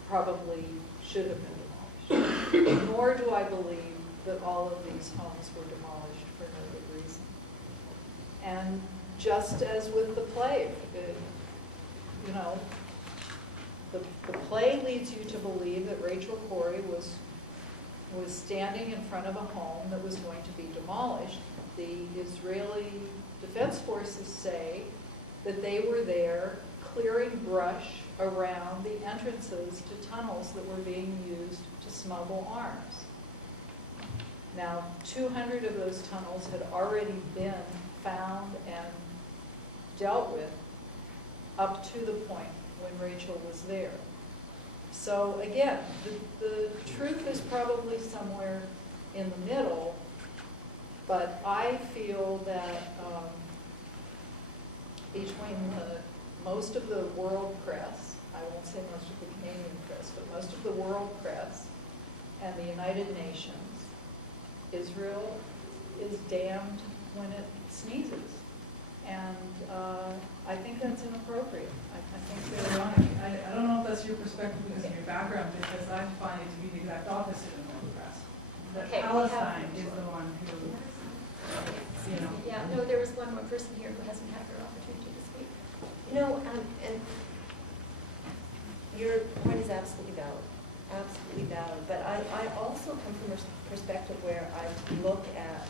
probably should have been demolished. Nor do I believe that all of these homes were demolished for no good reason. And just as with the plague, the play leads you to believe that Rachel Corrie was standing in front of a home that was going to be demolished. The Israeli Defense Forces say that they were there clearing brush around the entrances to tunnels that were being used to smuggle arms. Now, 200 of those tunnels had already been found and dealt with up to the point when Rachel was there. So again, the truth is probably somewhere in the middle, but I feel that between most of the world press, I won't say most of the Canadian press, but most of the world press and the United Nations, Israel is damned when it sneezes. And I think that's inappropriate. I think they're Ironic. I don't know if that's your perspective because of your background, because I find it to be the exact opposite in the press. That Okay, we have- Palestine is the one who, you know. Yeah, no, there was one more person here who hasn't had their opportunity to speak. You know, and your point is absolutely valid, absolutely valid. But I also come from a perspective where I look at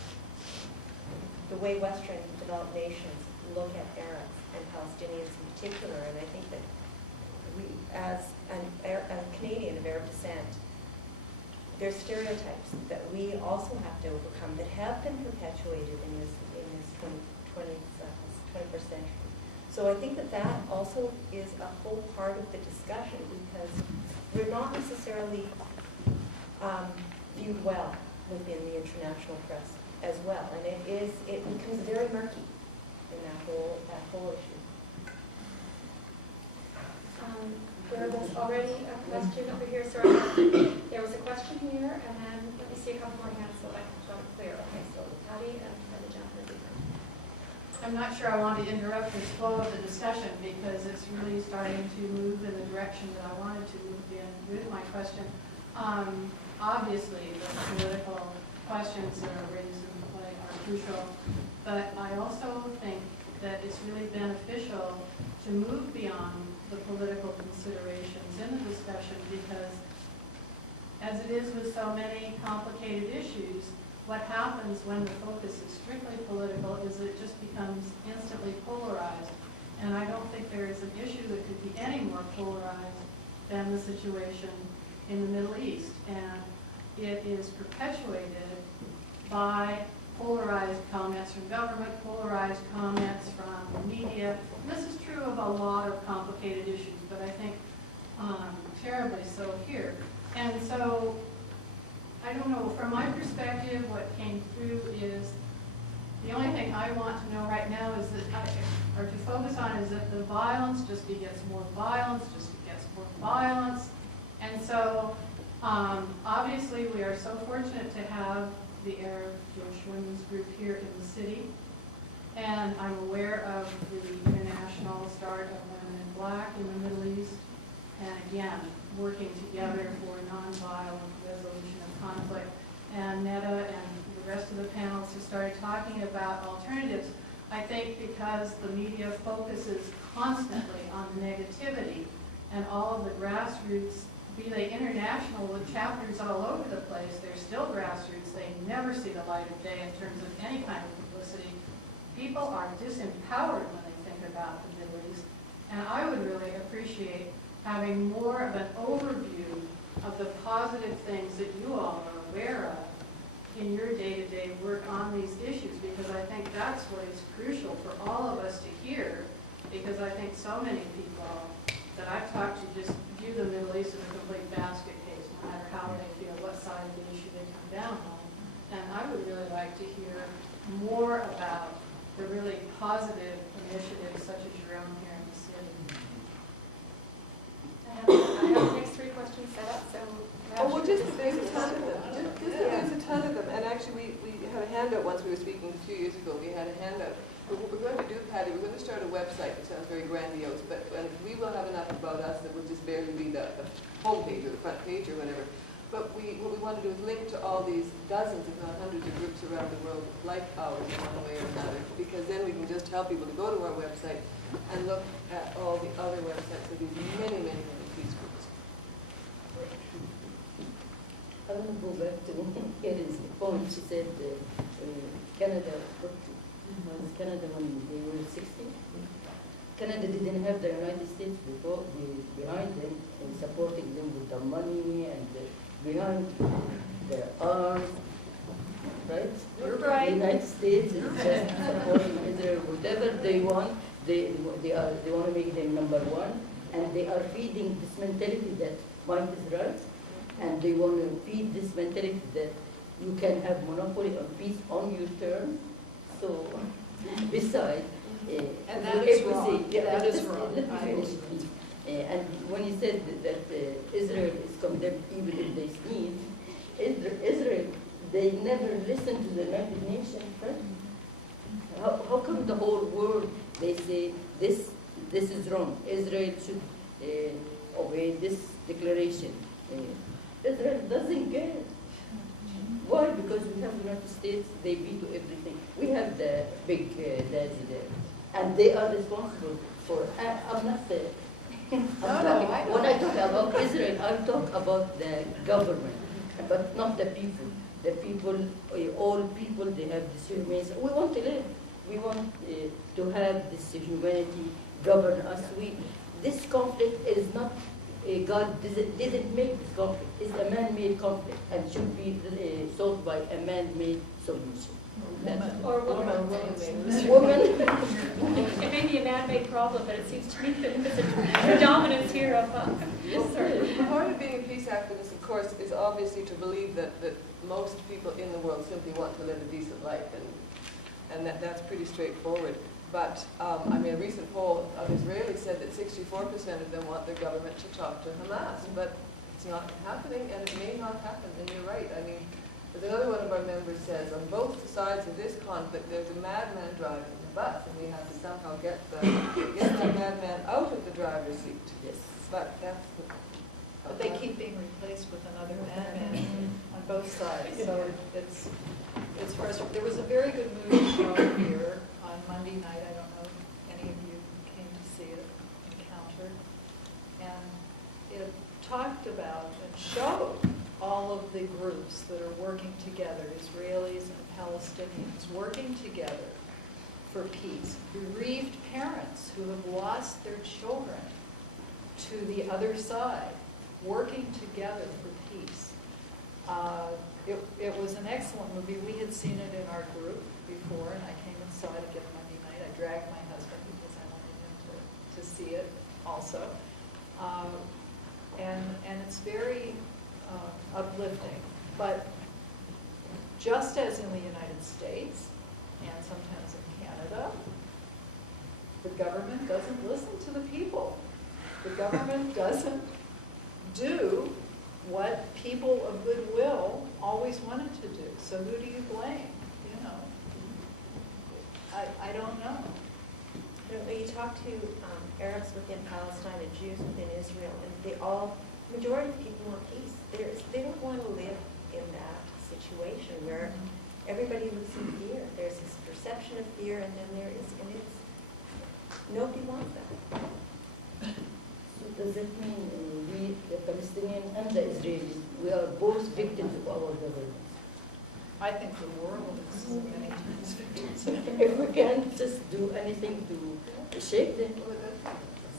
the way Western developed nations look at Arabs and Palestinians in particular, and I think that we, as a Canadian of Arab descent, there's stereotypes that we also have to overcome that have been perpetuated in this 21st century. So I think that also is a whole part of the discussion, because we're not necessarily viewed well within the international press as well, and it becomes very murky in that whole issue. There was already a question over here, sorry. There was a question here, and then let me see a couple more hands so I can got it clear. Okay, so Patty and the gentleman behind. I'm not sure I want to interrupt the flow of the discussion because it's really starting to move in the direction that I wanted to move in with my question. Obviously, the political questions that are raised in the play are crucial, but I also think that it's really beneficial to move beyond the political considerations in the discussion, because as it is with so many complicated issues, what happens when the focus is strictly political is it just becomes instantly polarized. And I don't think there is an issue that could be any more polarized than the situation in the Middle East. And it is perpetuated by polarized comments from government, polarized comments from the media. And this is true of a lot of complicated issues, but I think terribly so here. And so, I don't know, from my perspective, what came through is the only thing I want to know right now is that, or to focus on, is that the violence just begets more violence, just begets more violence. And so, obviously, we are so fortunate to have the Arab Jewish Women's Group here in the city. And I'm aware of the international start of Women in Black in the Middle East. And again, working together for nonviolent resolution of conflict. And Netta and the rest of the panelists have started talking about alternatives. I think because the media focuses constantly on negativity, and all of the grassroots, be they international with chapters all over the place, they're still grassroots. They never see the light of day in terms of any kind of publicity. People are disempowered when they think about the Middle East. And I would really appreciate having more of an overview of the positive things that you all are aware of in your day-to-day work on these issues, because I think that's what is crucial for all of us to hear, because I think so many people that I've talked to just view the Middle East as a complete basket case, no matter how they feel, what side of the issue they come down on. And I would really like to hear more about the really positive initiatives such as your own here in the city. I have the next three questions set up, so. Oh, well, there's a ton of them. There's a ton of them. And actually, we had a handout once we were speaking a few years ago. We had a handout. But what we're going to do, Patty, we're going to start a website. It sounds very grandiose, but we will have enough about us that will just barely be the home page or the front page or whatever. But what we want to do is link to all these dozens, if not hundreds, of groups around the world like ours in one way or another, because then we can just tell people to go to our website and look at all the other websites of these many, many, many peace groups. I want to go back to Karen's point. She said Canada, was Canada when they were 60? Canada didn't have the United States behind them and supporting them with the money and behind their arms, right? You're right. The United States is just supporting Israel, whatever they want, They want to make them number one, and they are feeding this mentality that might is right, and they want to feed this mentality that you can have monopoly on peace on your terms. So, besides, And that is wrong. yeah, That is let wrong. me finish, please. And when you said that Israel is condemned even if they sneeze, Israel, they never listen to the United Nations, right? How come the whole world, they say, this is wrong, Israel should obey this declaration? Israel doesn't care. Why? Because we have the United States, they veto everything. We have the big daddy there. And they are responsible for, I'm not saying, when I talk about Israel, I talk about the government, but not the people. The people, all people, they have this humanity. We want to live. We want to have this humanity govern us. This conflict is not, God didn't make this conflict. It's a man-made conflict and should be solved by a man-made solution. Or woman. Woman. It may be a man-made problem, but it seems to me that there's a predominance here of, yes, sir. Part of being a peace activist, of course, is obviously to believe that most people in the world simply want to live a decent life, and that's pretty straightforward. But, I mean, a recent poll of Israelis said that 64% of them want their government to talk to Hamas, but it's not happening, and it may not happen, and you're right. I mean, as another one of our members says, on both sides of this conflict, there's a madman driving the bus, and we have to somehow get the madman out of the driver's seat. Yes. But that's... But they keep being replaced with another madman on both sides, so it's frustrating. There was a very good movie show here on Monday night. I don't know if any of you came to see it, Encounter, and it talked about and showed all of the groups that are working together, Israelis and Palestinians, working together for peace. Bereaved parents who have lost their children to the other side, working together for peace. It was an excellent movie. We had seen it in our group before, and I came and saw it again Monday night. I dragged my husband because I wanted him to see it also. And it's very uplifting. But just as in the United States, and sometimes in Canada, the government doesn't listen to the people. The government doesn't do what people of goodwill always wanted to do. So who do you blame? You know, I don't know. When you talk to Arabs within Palestine and Jews within Israel, and majority of people want peace. They don't want to live in that situation where everybody lives in fear. There's this perception of fear, and then nobody wants that. So does that mean we, the Palestinian and the Israelis, we are both victims of our government? I think the world is many times victims. If we can't just do anything to shake them,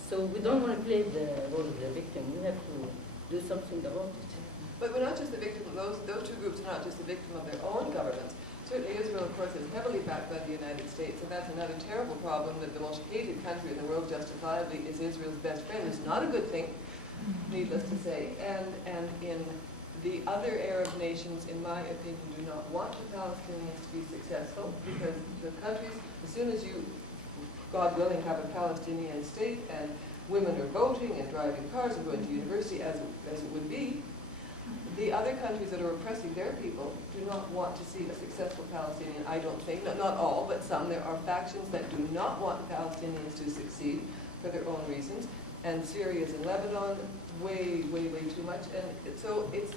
so we don't want to play the role of the victim. We have to do something about it. But we're not just the victim, those two groups are not just the victim of their own governments. Certainly Israel, of course, is heavily backed by the United States, and that's another terrible problem, that the most hated country in the world, justifiably, is Israel's best friend. It's not a good thing, needless to say. And in the other Arab nations, in my opinion, do not want the Palestinians to be successful, because the countries, as soon as you, God willing, have a Palestinian state, and women are voting and driving cars and going to university, as it would be, the other countries that are oppressing their people do not want to see a successful Palestinian, I don't think. Not all, but some. There are factions that do not want the Palestinians to succeed for their own reasons. And Syria's in Lebanon, way, way, way too much. And so if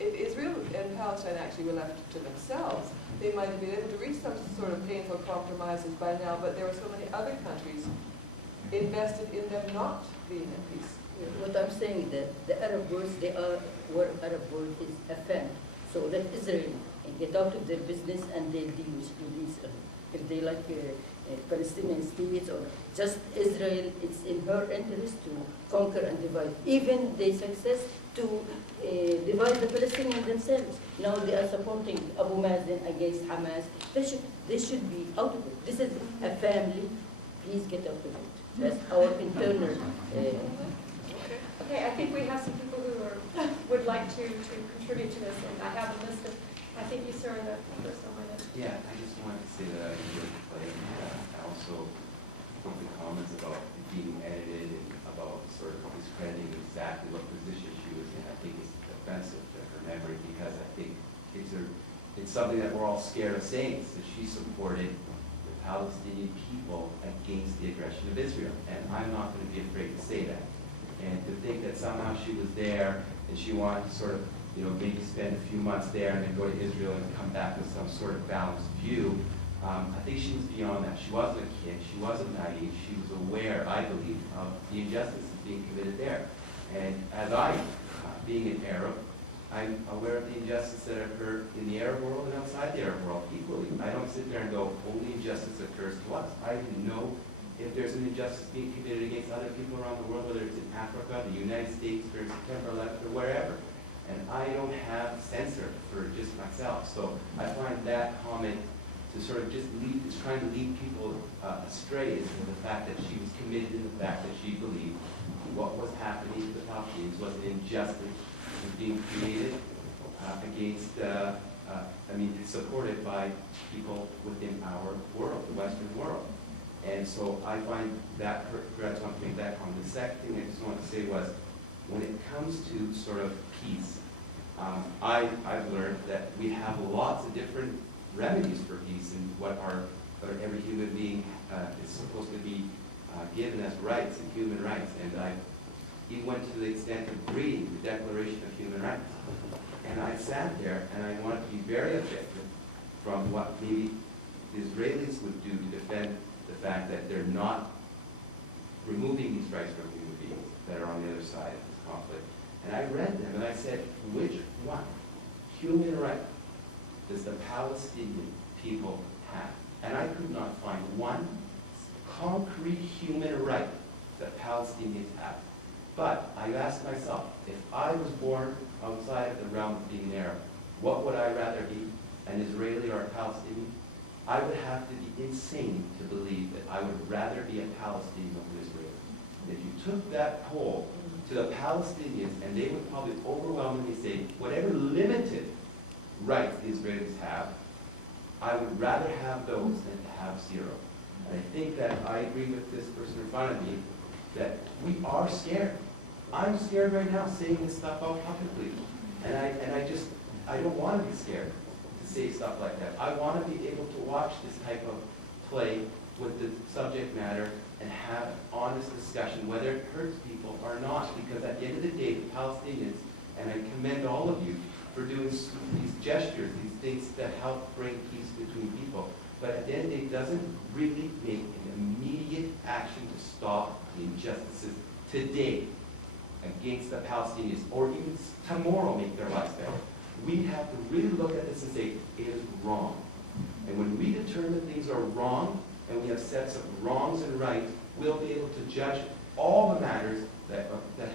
Israel and Palestine actually were left to themselves, they might have been able to reach some sort of painful compromises by now, but there are so many other countries invested in them not being at peace. What I'm saying is that the Arab world, where Arab world is a fan. So let Israel get out of their business and they'll deal with Israel. If they like Palestinian states or just Israel, it's in her interest to conquer and divide. Even they success to divide the Palestinians themselves. Now they are supporting Abu Mazen against Hamas. They should be out of it. This is a family please get up with it. That's our internal. Okay, I think we have some people who would like to contribute to this, and I have a list of, I think you, sir, are the first on my list. Yeah, I just wanted to say that I enjoyed the play. I also think the comments about it being edited and about sort of discrediting exactly what position she was in, I think is offensive to her memory, because I think it's something that we're all scared of saying, so she supported the Palestinian people against the aggression of Israel, and I'm not going to be afraid to say that. And to think that somehow she was there and she wanted to sort of, maybe spend a few months there and then go to Israel and come back with some sort of balanced view, I think she was beyond that. She wasn't a kid. She wasn't naive. She was aware, I believe, of the injustices being committed there. And as being an Arab, I'm aware of the injustice that occur in the Arab world and outside the Arab world equally. I don't sit there and go, only injustice occurs to us. I know if there's an injustice being committed against other people around the world, whether it's in Africa, the United States, during September 11th, or wherever. And I don't have censor for just myself. So I find that comment to sort of just it's trying to lead people astray is the fact that she was committed in the fact that she believed what was happening to the Palestinians was an injustice was being created against, it's supported by people within our world, the Western world. And so I find that, I just want to make that comment. The second thing I just want to say was, when it comes to sort of peace, I've learned that we have lots of different remedies for peace and what every human being is supposed to be given as rights and human rights. And I even went to the extent of reading the Declaration of Human Rights. And I sat there and I wanted to be very objective from what maybe the Israelis would do to defend the fact that they're not removing these rights from human beings that are on the other side of this conflict. And I read them and I said, which one human right does the Palestinian people have? And I could not find one concrete human right that Palestinians have. But I asked myself, if I was born outside of the realm of being an Arab, what would I rather be, an Israeli or a Palestinian? I would have to be insane to believe that I would rather be a Palestinian than an Israeli. And if you took that poll to the Palestinians, and they would probably overwhelmingly say, whatever limited rights the Israelis have, I would rather have those than to have zero. And I think that I agree with this person in front of me, that we are scared. I'm scared right now saying this stuff out publicly. And I don't want to be scared to say stuff like that. I want to be able to watch this type of play with the subject matter and have an honest discussion, whether it hurts people or not. Because at the end of the day, the Palestinians, and I commend all of you for doing these gestures, these things that help bring peace between people. But at the end of the day, it doesn't really make an immediate action to stop the injustices today against the Palestinians, or even tomorrow make their lives better. We have to really look at this and say, it is wrong. And when we determine things are wrong, and we have sets of wrongs and rights, we'll be able to judge all the matters that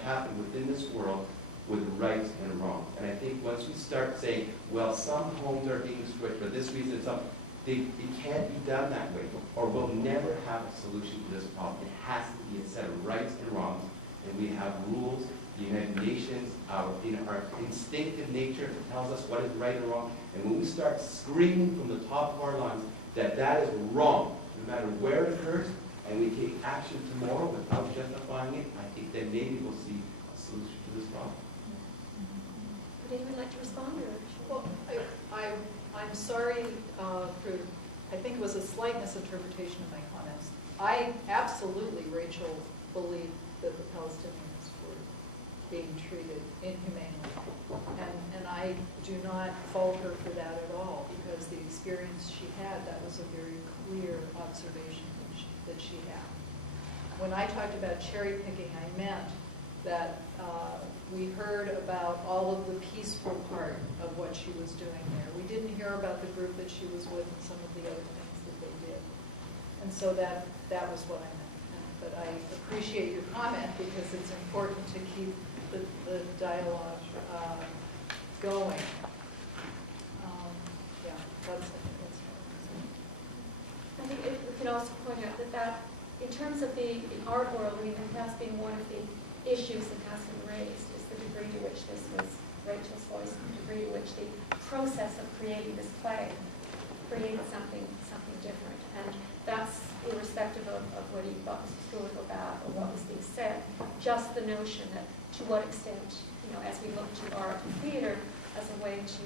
happen within this world with rights and wrongs. And I think once we start saying, well, some homes are being destroyed for this reason, it can't be done that way, or we'll never have a solution to this problem. It has to be a set of rights and wrongs, and we have rules. The United Nations, our instinctive nature tells us what is right and wrong. And when we start screaming from the top of our lungs that that is wrong, no matter where it occurs, and we take action tomorrow without justifying it, I think then maybe we'll see a solution to this problem. Would anyone like to respond? Well, I'm sorry for, I think it was a slight misinterpretation of my comments. I absolutely, Rachel, believe that the Palestinians were being treated inhumanely. And I do not fault her for that at all, because the experience she had, that was a very clear observation that she had. When I talked about cherry picking, I meant that we heard about all of the peaceful part of what she was doing there. We didn't hear about the group that she was with and some of the other things that they did. And so that was what I meant. But I appreciate your comment, because it's important to keep the dialogue going. I think we can also point out that terms of the art world, I mean, that has been one of the issues that has been raised, is the degree to which this was Rachel's voice, the degree to which the process of creating this play created something different. And that's irrespective of whether you thought this was good or bad or what was being said. Just the notion that to what extent, as we look to art and theater as a way to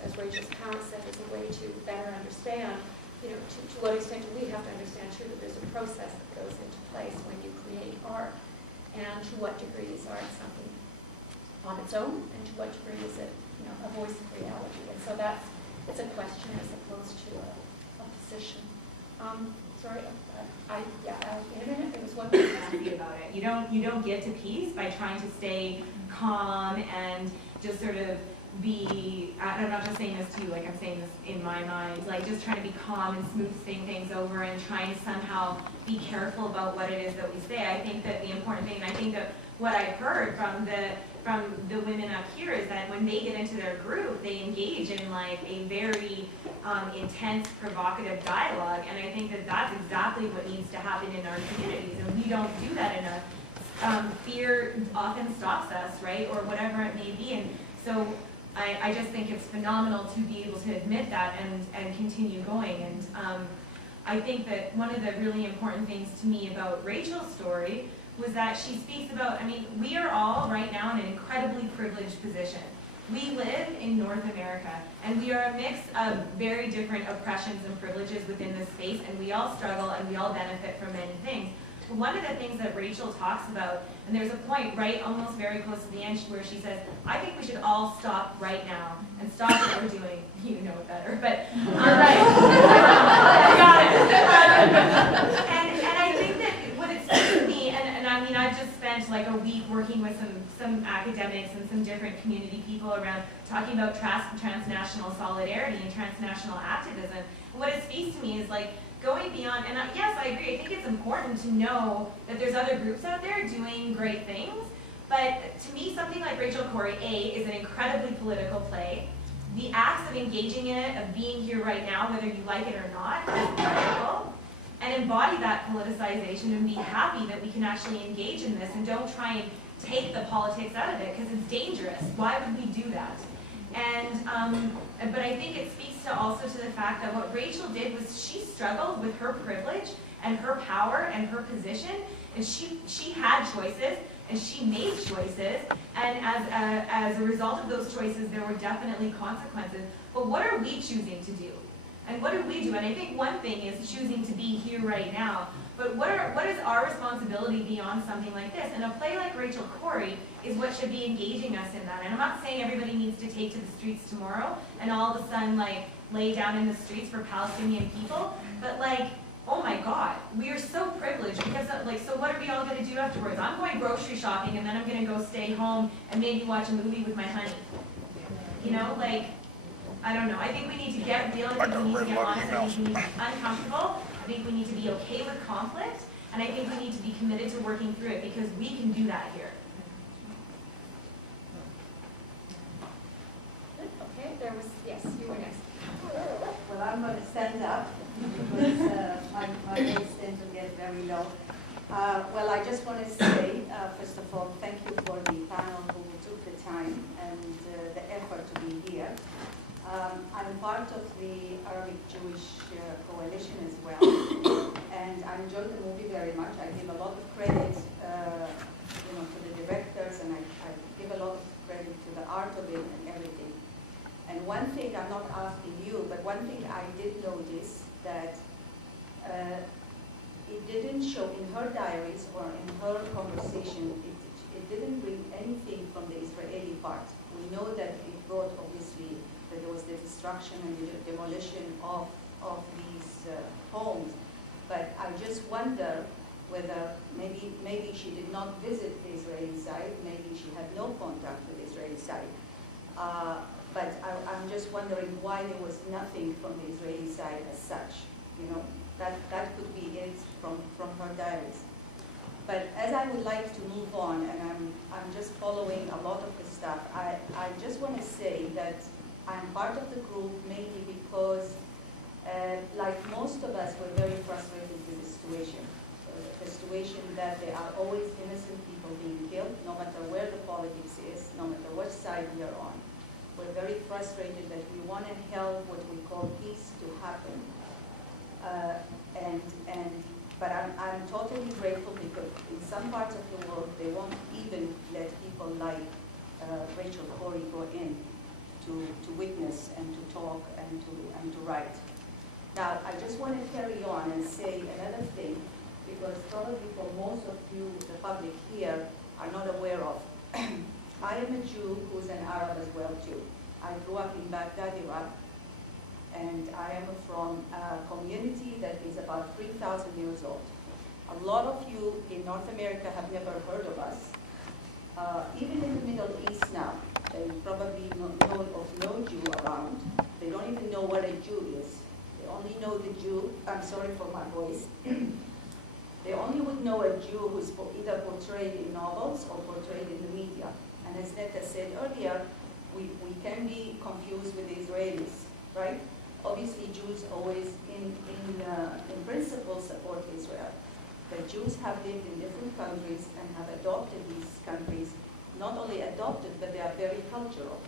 as Rachel's parents said, as a way to better understand, to what extent do we have to understand too that there's a process that goes into place when you create art, and to what degree is art something on its own, and to what degree is it, a voice of reality. And so it's a question as opposed to a position. Sorry, in a minute, there was one thing to be about it. You don't get to peace by trying to stay calm and just sort of be, I'm not just saying this to you, like I'm saying this in my mind, like just trying to be calm and smoothing things over and trying to somehow be careful about what it is that we say. I think that the important thing, and I think that what I've heard from the women up here is that when they get into their group, they engage in like a very intense, provocative dialogue, and I think that that's exactly what needs to happen in our communities, and we don't do that enough. Fear often stops us, right, or whatever it may be, and so I just think it's phenomenal to be able to admit that and continue going. And I think that one of the really important things to me about Rachel's story was that she speaks about, we are all right now in an incredibly privileged position. We live in North America, and we are a mix of very different oppressions and privileges within this space, and we all struggle and we all benefit from many things. But one of the things that Rachel talks about, and there's a point right almost very close to the end where she says, I think we should all stop right now and stop what we're doing. You know it better, but you're right. I got it. And I think that what it seems to me, and I've just spent like a week working with some academics and some different community people around talking about transnational solidarity and transnational activism. And what it speaks to me is like going beyond, and yes, I agree, I think it's important to know that there's other groups out there doing great things, but to me, something like Rachel Corrie, is an incredibly political play. The acts of engaging in it, of being here right now, whether you like it or not, is critical, and embody that politicization and be happy that we can actually engage in this and don't try and take the politics out of it, because it's dangerous. Why would we do that? But I think it speaks to also to the fact that what Rachel did was she struggled with her privilege and her power and her position, and she had choices and she made choices, and as a result of those choices there were definitely consequences. But what are we choosing to do? And what do we do? And I think one thing is choosing to be here right now, but what is our responsibility beyond something like this? And a play like Rachel Corrie is what should be engaging us in that. And I'm not saying everybody needs to take to the streets tomorrow and all of a sudden like lay down in the streets for Palestinian people, but like, oh my God, we are so privileged because so what are we all going to do afterwards? I'm going grocery shopping and then I'm going to go stay home and maybe watch a movie with my honey. I don't know. I think we need to get real. I think we need to get honest. I think we need to be uncomfortable. I think we need to be okay with conflict. And I think we need to be committed to working through it because we can do that here. Okay, yes, you were next. Well, I'm going to stand up because my voice tends to get very low. Well, I just want to say, first of all, thank you for the panel who took the time and the effort to be here. I'm part of the Arabic Jewish Coalition as well, and I enjoyed the movie very much. I give a lot of credit, to the directors, and I give a lot of credit to the art of it and everything. And one thing, I'm not asking you, but one thing I did notice that it didn't show in her diaries or in her conversation, it didn't bring anything from the Israeli part. We know that it brought, obviously, that there was the destruction and the demolition of these homes. But I just wonder whether maybe she did not visit the Israeli side, maybe she had no contact with the Israeli side. But I'm just wondering why there was nothing from the Israeli side as such. That could be it from her diaries. But as I would like to move on, and I'm just following a lot of the stuff, I just want to say that I'm part of the group mainly because Like most of us, we're very frustrated with the situation. The situation that there are always innocent people being killed, no matter where the politics is, no matter what side we are on. We're very frustrated that we want to help what we call peace to happen. But I'm totally grateful because in some parts of the world, they won't even let people like Rachel Corrie go in to witness and to talk and to write. Now, I just want to carry on and say another thing, because probably for most of you, the public here, are not aware of. I am a Jew who's an Arab as well, too. I grew up in Baghdad, Iraq, and I am from a community that is about 3,000 years old. A lot of you in North America have never heard of us. Even in the Middle East now, they probably know of no Jew around. They don't even know what a Jew is. They only know the Jew, I'm sorry for my voice. They only would know a Jew who's either portrayed in novels or portrayed in the media. And as Netta said earlier, we can be confused with the Israelis, right? Obviously, Jews always, in principle, support Israel. But Jews have lived in different countries and have adopted these countries. Not only adopted, but they are very cultural.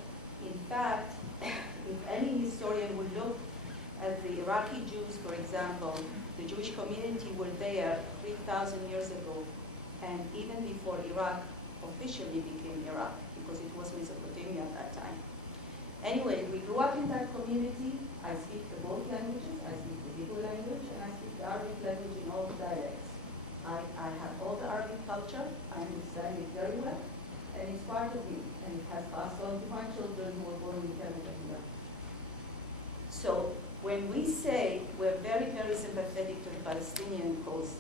In fact, if any historian would look at the Iraqi Jews, for example, the Jewish community were there 3,000 years ago, and even before Iraq officially became Iraq, because it was Mesopotamia at that time. Anyway, we grew up in that community. I speak both languages. I speak the Hebrew language, and I speak the Arabic language in all dialects. I have all the Arabic culture. I understand it very well, and it's part of me, and it has passed on to my children who were born in Canada. So when we say we're very, very sympathetic to the Palestinian cause,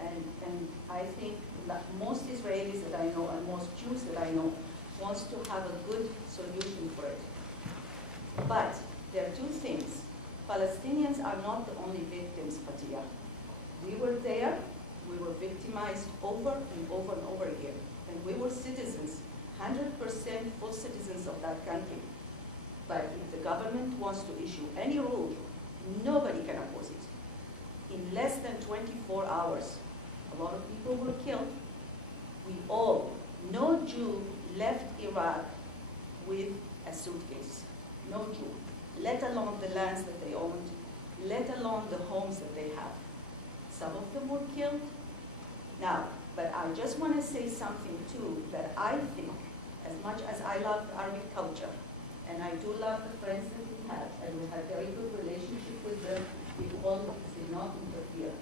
and I think that most Israelis that I know and most Jews that I know wants to have a good solution for it. But there are two things. Palestinians are not the only victims, Fatia. We were there. We were victimized over and over and over again. And we were citizens, 100% full citizens of that country. But if the government wants to issue any rule, nobody can oppose it. In less than 24 hours, a lot of people were killed. No Jew left Iraq with a suitcase. No Jew, let alone the lands that they owned, let alone the homes that they have. Some of them were killed. Now, but I just want to say something too, that I think, as much as I love Arabic culture, and I do love the friends that we have, and we have very good relationship with them, if all of us did not interfere.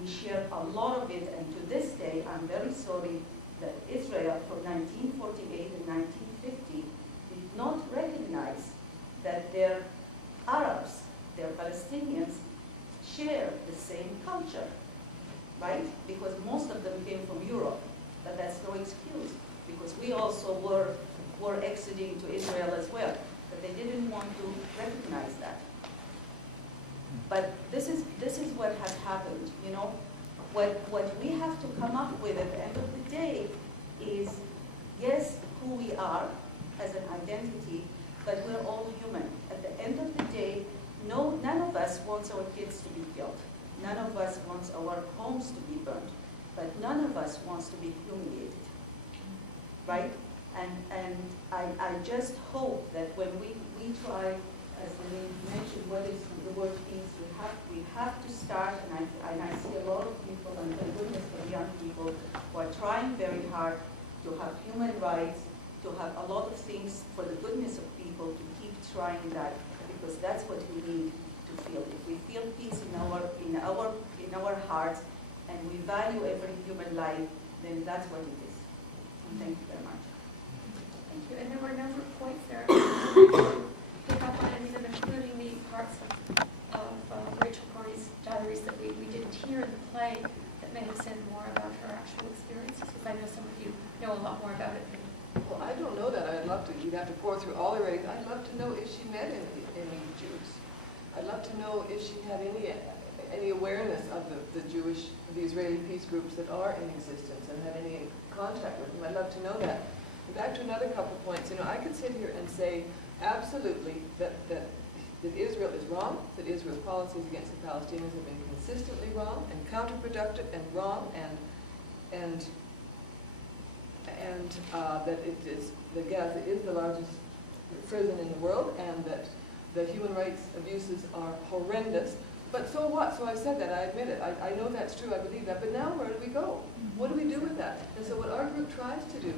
We share a lot of it, and to this day, I'm very sorry that Israel from 1948 and 1950 did not recognize that their Arabs, their Palestinians, share the same culture, right? Because most of them came from Europe, but that's no excuse, because we also were exiting to Israel as well, but they didn't want to recognize that. But this is what has happened, you know. What we have to come up with at the end of the day is, yes, who we are as an identity, but we're all human. At the end of the day, none of us wants our kids to be killed. None of us wants our homes to be burned. But none of us wants to be humiliated, right? And I just hope that when we try, as Lynn mentioned, what is the word peace, we have to start, and I see a lot of people, and thank goodness for the young people, who are trying very hard to have human rights, to have a lot of things for the goodness of people, to keep trying that, because that's what we need to feel. If we feel peace in our hearts, and we value every human life, then that's what it is. And thank you very much. Thank you. And there were a number of points there. Pick up on any of them, including the parts of Rachel Corrie's diaries that we didn't hear in the play that may have said more about her actual experiences, because I know some of you know a lot more about it than. Well, I don't know that. I'd love to. You'd have to pour through all the ratings. I'd love to know if she met any Jews. I'd love to know if she had any awareness of the Israeli peace groups that are in existence and had any contact with them. I'd love to know that. And back to another couple points. You know, I could sit here and say absolutely that that Israel is wrong, that Israel's policies against the Palestinians have been consistently wrong and counterproductive and wrong, and that Gaza is the largest prison in the world, and that the human rights abuses are horrendous. But so what? So I've said that, I admit it. I know that's true, I believe that. But now where do we go? What do we do with that? And so what our group tries to do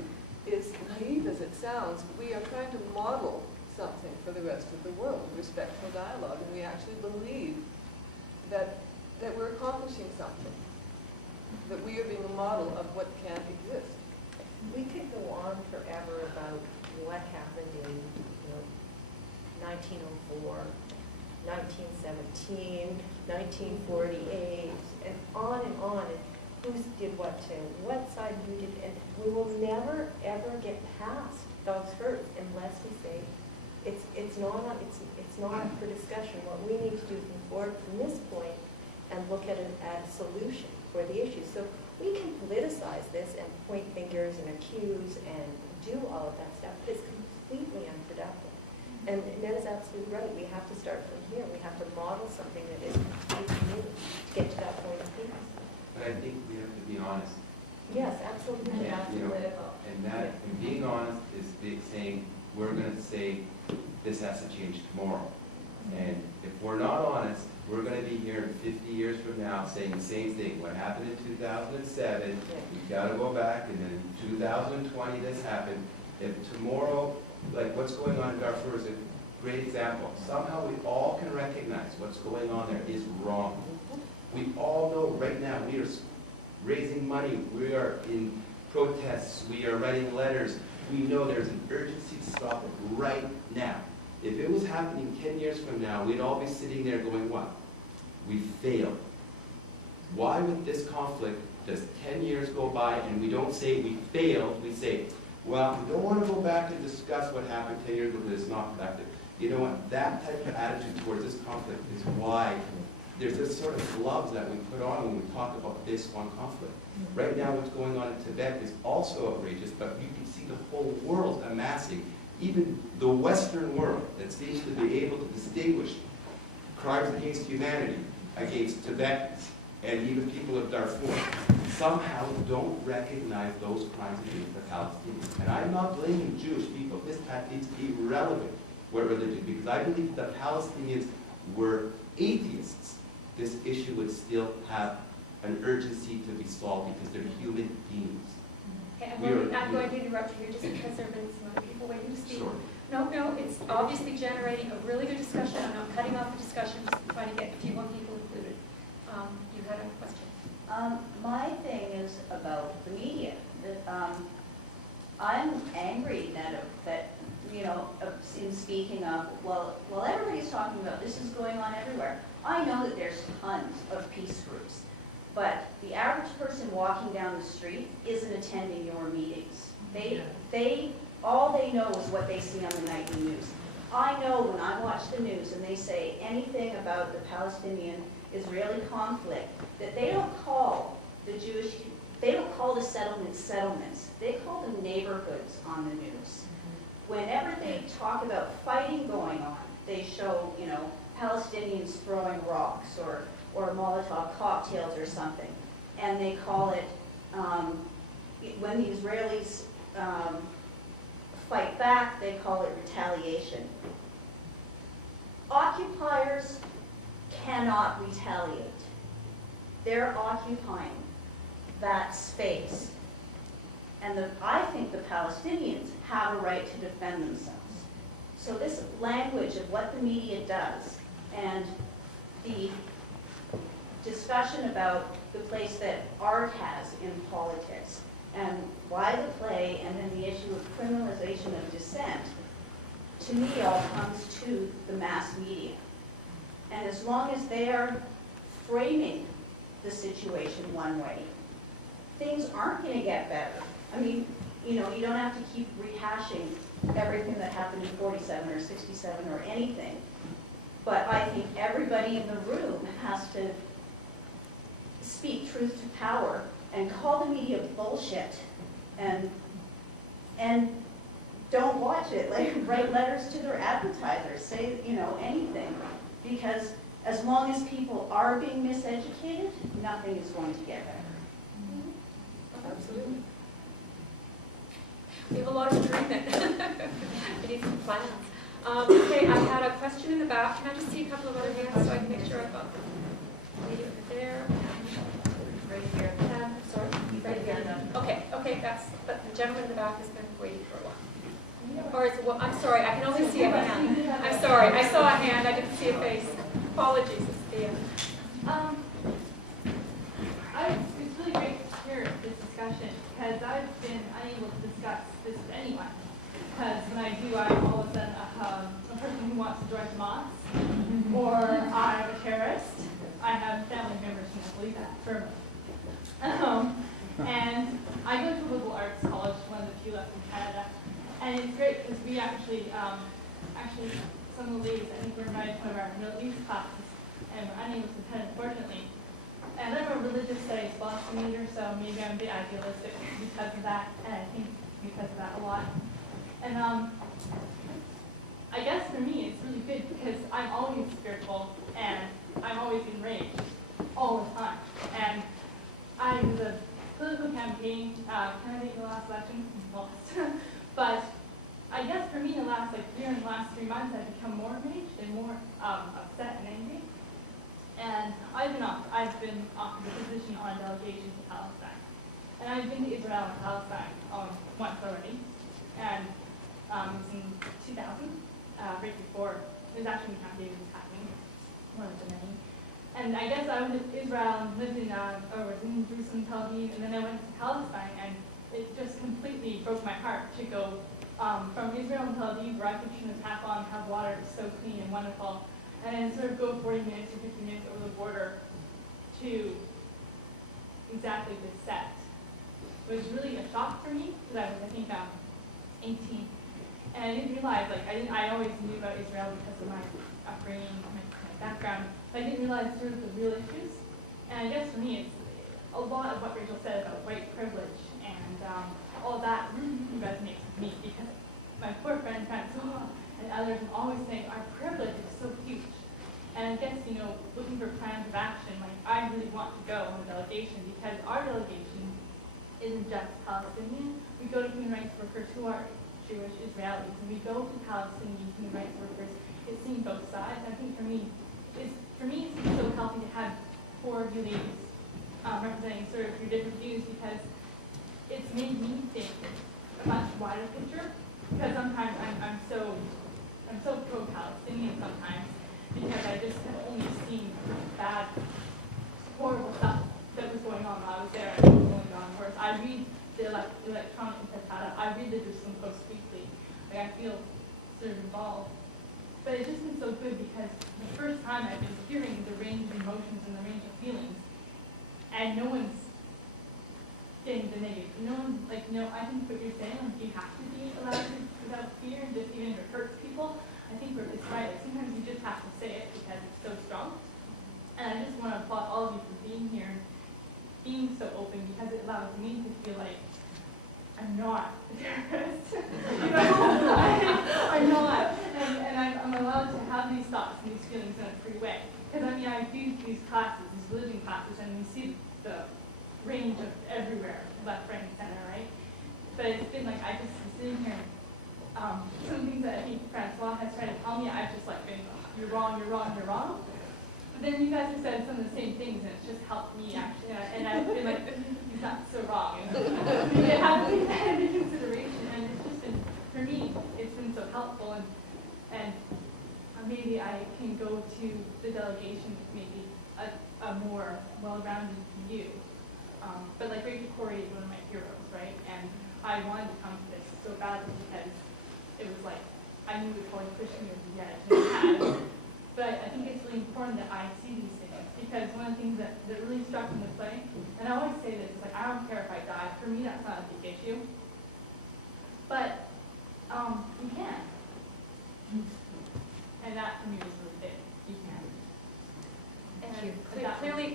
is, naive as it sounds, we are trying to model something for the rest of the world, respectful dialogue, and we actually believe that we're accomplishing something, that we are being a model of what can exist. We could go on forever about what happened in 1904, 1917, 1948, and on, and who did what to what side who did, and we will never ever get past those hurts unless we say it's not for discussion. What we need to do is move forward from this point and look at a solution for the issue. So we can politicize this and point fingers and accuse and do all of that stuff, but it's completely unproductive. And Ned is absolutely right. We have to start from here. We have to model something that is completely new to get to that point of peace. But I think we have to be honest. Yes, absolutely. And being honest is saying we're going to say this has to change tomorrow. And if we're not honest, we're going to be here in 50 years from now saying the same thing. What happened in 2007, we've got to go back, and then in 2020 this happened. If tomorrow, like what's going on in Darfur is a great example. Somehow we all can recognize what's going on there is wrong. We all know right now we are raising money, we are in protests, we are writing letters. We know there's an urgency to stop it right now. If it was happening 10 years from now, we'd all be sitting there going, what? We failed. Why with this conflict does 10 years go by and we don't say we failed, we say, well, we don't want to go back and discuss what happened 10 years ago because it's not productive. You know what? That type of attitude towards this conflict is why there's this sort of gloves that we put on when we talk about this one conflict. Right now what's going on in Tibet is also outrageous, but you can see the whole world amassing, even the Western world that seems to be able to distinguish crimes against humanity, against Tibetans, and even people of Darfur, somehow don't recognize those crimes against the Palestinians. And I'm not blaming Jewish people. This fact needs to be relevant, what religion, because I believe if the Palestinians were atheists, this issue would still have an urgency to be solved because they're human beings. Okay, I'm going to interrupt you here just because there have been some other people waiting to speak. Sorry. No, it's obviously generating a really good discussion. I'm not cutting off the discussion, just trying to get a few more people included. You had a question. My thing is about the media. I'm angry that in speaking of, well, everybody's talking about this is going on everywhere. I know that there's tons of peace groups, but the average person walking down the street isn't attending your meetings. All they know is what they see on the nightly news. I know when I watch the news and they say anything about the Palestinian-Israeli conflict, that they don't call they don't call the settlements. They call them neighborhoods on the news. Whenever they talk about fighting going on, they show, Palestinians throwing rocks or Molotov cocktails or something. And they call it, when the Israelis fight back, they call it retaliation. Occupiers cannot retaliate. They're occupying that space. And I think the Palestinians have a right to defend themselves. So this language of what the media does and the discussion about the place that art has in politics and why the play and then the issue of criminalization of dissent, to me all comes to the mass media. And as long as they are framing the situation one way, things aren't going to get better. I mean, you don't have to keep rehashing everything that happened in 47 or 67 or anything. But I think everybody in the room has to speak truth to power and call the media bullshit and don't watch it. Like, write letters to their advertisers, say, anything. Because as long as people are being miseducated, nothing is going to get better. Absolutely. We have a lot of agreement. We need some plans. Okay, I had a question in the back. Can I just see a couple of other hands so I can make sure I've got them? Lady over there. Right here. Sorry, right here. Okay, that's, but the gentleman in the back has been waiting for a while. Or it's, well, I'm sorry, I can only see a hand. I'm sorry, I saw a hand, I didn't see a face. Apologies, it's the It's really great to hear this discussion, because I've been unable to discuss this with anyone. Because when I do, I'm all of a sudden a person who wants to join Hamas, or I'm a terrorist. I have family members who believe that firmly. And I go to a liberal arts college, one of the few left in Canada, and it's great because we actually some of the ladies, I think we're invited to one of our Middle East classes, and we're unable to attend, unfortunately. And I'm a religious studies philosophy major, so maybe I'm a bit idealistic because of that, and I think because of that a lot. And I guess for me, it's really good because I'm always spiritual, and I'm always enraged all the time. And I was a political campaign candidate in the last election, lost. But I guess for me, in the last 3 months, I've become more enraged and more upset and angry. And I've been offered a position on a delegation to Palestine. And I've been to Israel and Palestine once already. And it was in 2000, right before, it was actually when Camp David was happening, one of the many. And I guess I went to Israel and lived was in Jerusalem, Tel Aviv, and then I went to Palestine, and it just completely broke my heart to go from Israel and Tel Aviv, where I could turn the tap on, have water, it's so clean and wonderful, and then sort of go 40 minutes or 50 minutes over the border to exactly this set. It was really a shock for me, because I was, I think, 18. And I didn't realize, I always knew about Israel because of my upbringing, my background, but I didn't realize sort of the real issues. And I guess for me, it's a lot of what Rachel said about white privilege and all that really resonates with me, because my poor friend Francois and others are always saying our privilege is so huge. And I guess, looking for plans of action, I really want to go on the delegation, because our delegation isn't just Palestinian. We go to human rights workers who are Jewish Israelis, and we go to Palestinian human rights workers. It's seen both sides. I think for me, it's so healthy to have 4 of you ladies representing sort of your different views, because it's made me think a much wider picture. Because sometimes I'm so pro-Palestinian sometimes, because I just have only seen bad, horrible stuff that was going on while I was there, and it was going on worse. I read the electronic Intifada, I read the Jerusalem Post weekly. I feel sort of involved. But it's just been so good, because the first time I've been hearing the range of emotions and the range of feelings, and no one's getting the negative. No one's I think what you're saying, you have to be allowed to without fear, and just even if it hurts people, I think it's right. Sometimes you just have to say it because it's so strong. And I just want to applaud all of you for being here, being so open, because it allows me to feel like I'm not a terrorist. I'm not. And I'm allowed to have these thoughts and these feelings in a free way. Because I do these classes, these religion classes, and we see the range of everywhere, left, right, and center, right? But it's been I just am sitting here, and some things that I think Francois has tried to tell me, I've just been, you're wrong, you're wrong, you're wrong. But then you guys have said some of the same things, and it's just helped me, actually, and I've been he's not so wrong. It hasn't been taken into consideration, and it's just been, for me, it's been so helpful, and maybe I can go to the delegation with maybe a more well-rounded view. But Rachel Corrie is one of my heroes, right? And I wanted to come to this so badly because it was I knew the Corrie Christian would be yet. But I think it's really important that I see these things, because one of the things that really struck me in the play, and I always say this, I don't care if I die. For me, that's not a big issue. But you can. And that for me was really big. You can. And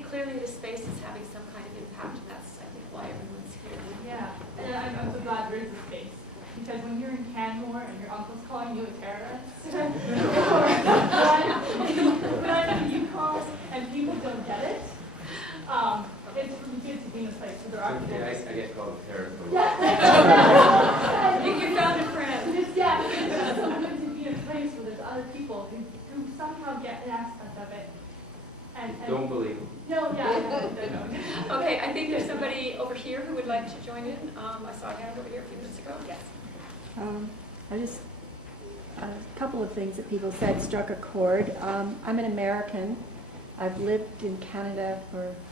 clearly the space is having some kind of impact, and that's, I think, why everyone's here. Yeah, and I'm so glad there is a space. Because when you're in Canmore other people who somehow get an aspect of it. And Don't believe them. no, no. Okay, I think there's somebody over here who would like to join in. I saw a hand over here a few minutes ago. Yes. A couple of things that people said struck a chord. I'm an American. I've lived in Canada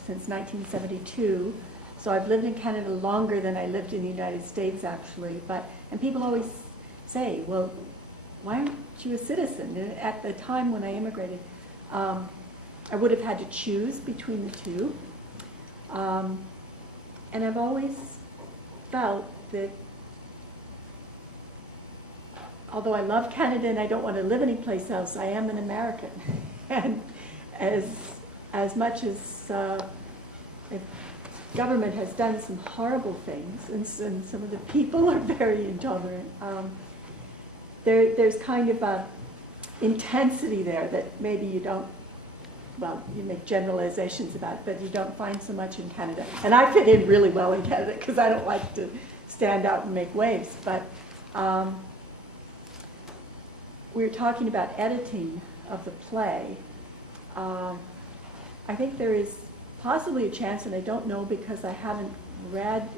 since 1972. So I've lived in Canada longer than I lived in the United States, actually. And people always say, well, why aren't you a citizen? And at the time when I immigrated, I would have had to choose between the two. And I've always felt that although I love Canada and I don't want to live anyplace else, I am an American. And as much as the government has done some horrible things, and some of the people are very intolerant, there's kind of a intensity there that maybe you don't, well, you make generalizations about, but you don't find so much in Canada. And I fit in really well in Canada because I don't like to stand out and make waves. But we were talking about editing of the play. I think there is possibly a chance, and I don't know because I haven't read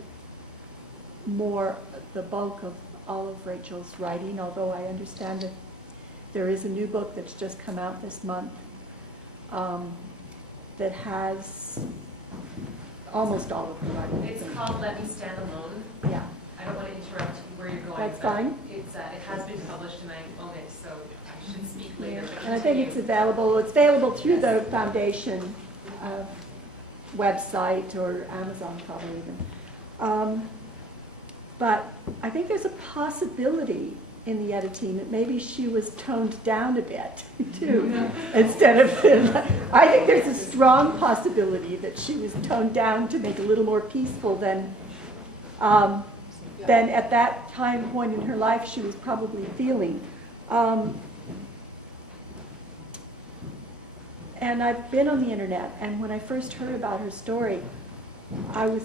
the bulk of all of Rachel's writing, although I understand that there is a new book that's just come out this month that has almost all of her writing. It's called Let Me Stand Alone. Yeah. I don't want to interrupt where you're going. That's fine. It has been published and I own it, so I should speak later. And I think it's available. It's available through the foundation website or Amazon probably even. But I think there's a possibility in the editing that maybe she was toned down a bit too, instead of. I think there's a strong possibility that she was toned down to make it a little more peaceful than at that point in her life she was probably feeling. And I've been on the internet, and when I first heard about her story, I was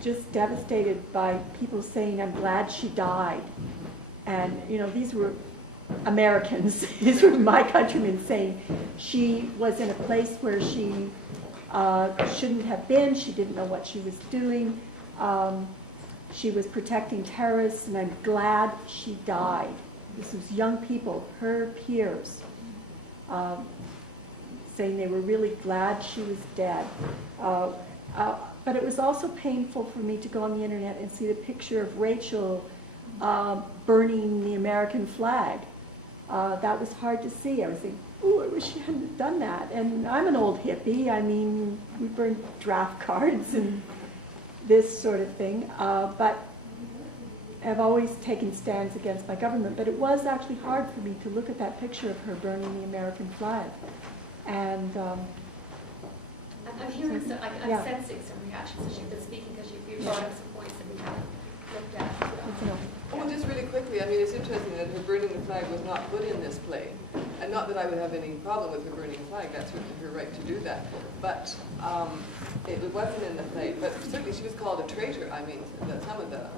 just devastated by people saying, I'm glad she died. And, you know, these were Americans. These were my countrymen saying she was in a place where she shouldn't have been. She didn't know what she was doing. She was protecting terrorists, and I'm glad she died. This was young people, her peers, saying they were really glad she was dead. But it was also painful for me to go on the internet and see the picture of Rachel burning the American flag. That was hard to see. I was thinking, ooh, I wish she hadn't done that. And I'm an old hippie. I mean, we burned draft cards and this sort of thing. But I've always taken stands against my government. But it was actually hard for me to look at that picture of her burning the American flag. And I'm hearing some, I'm sensing some reactions as you've been speaking, because you've brought up some points that we haven't looked at. Well, just really quickly, I mean, it's interesting that her burning the flag was not put in this play. And not that I would have any problem with her burning the flag, that's certainly her right to do that. But it wasn't in the play. But certainly she was called a traitor. I mean, some of the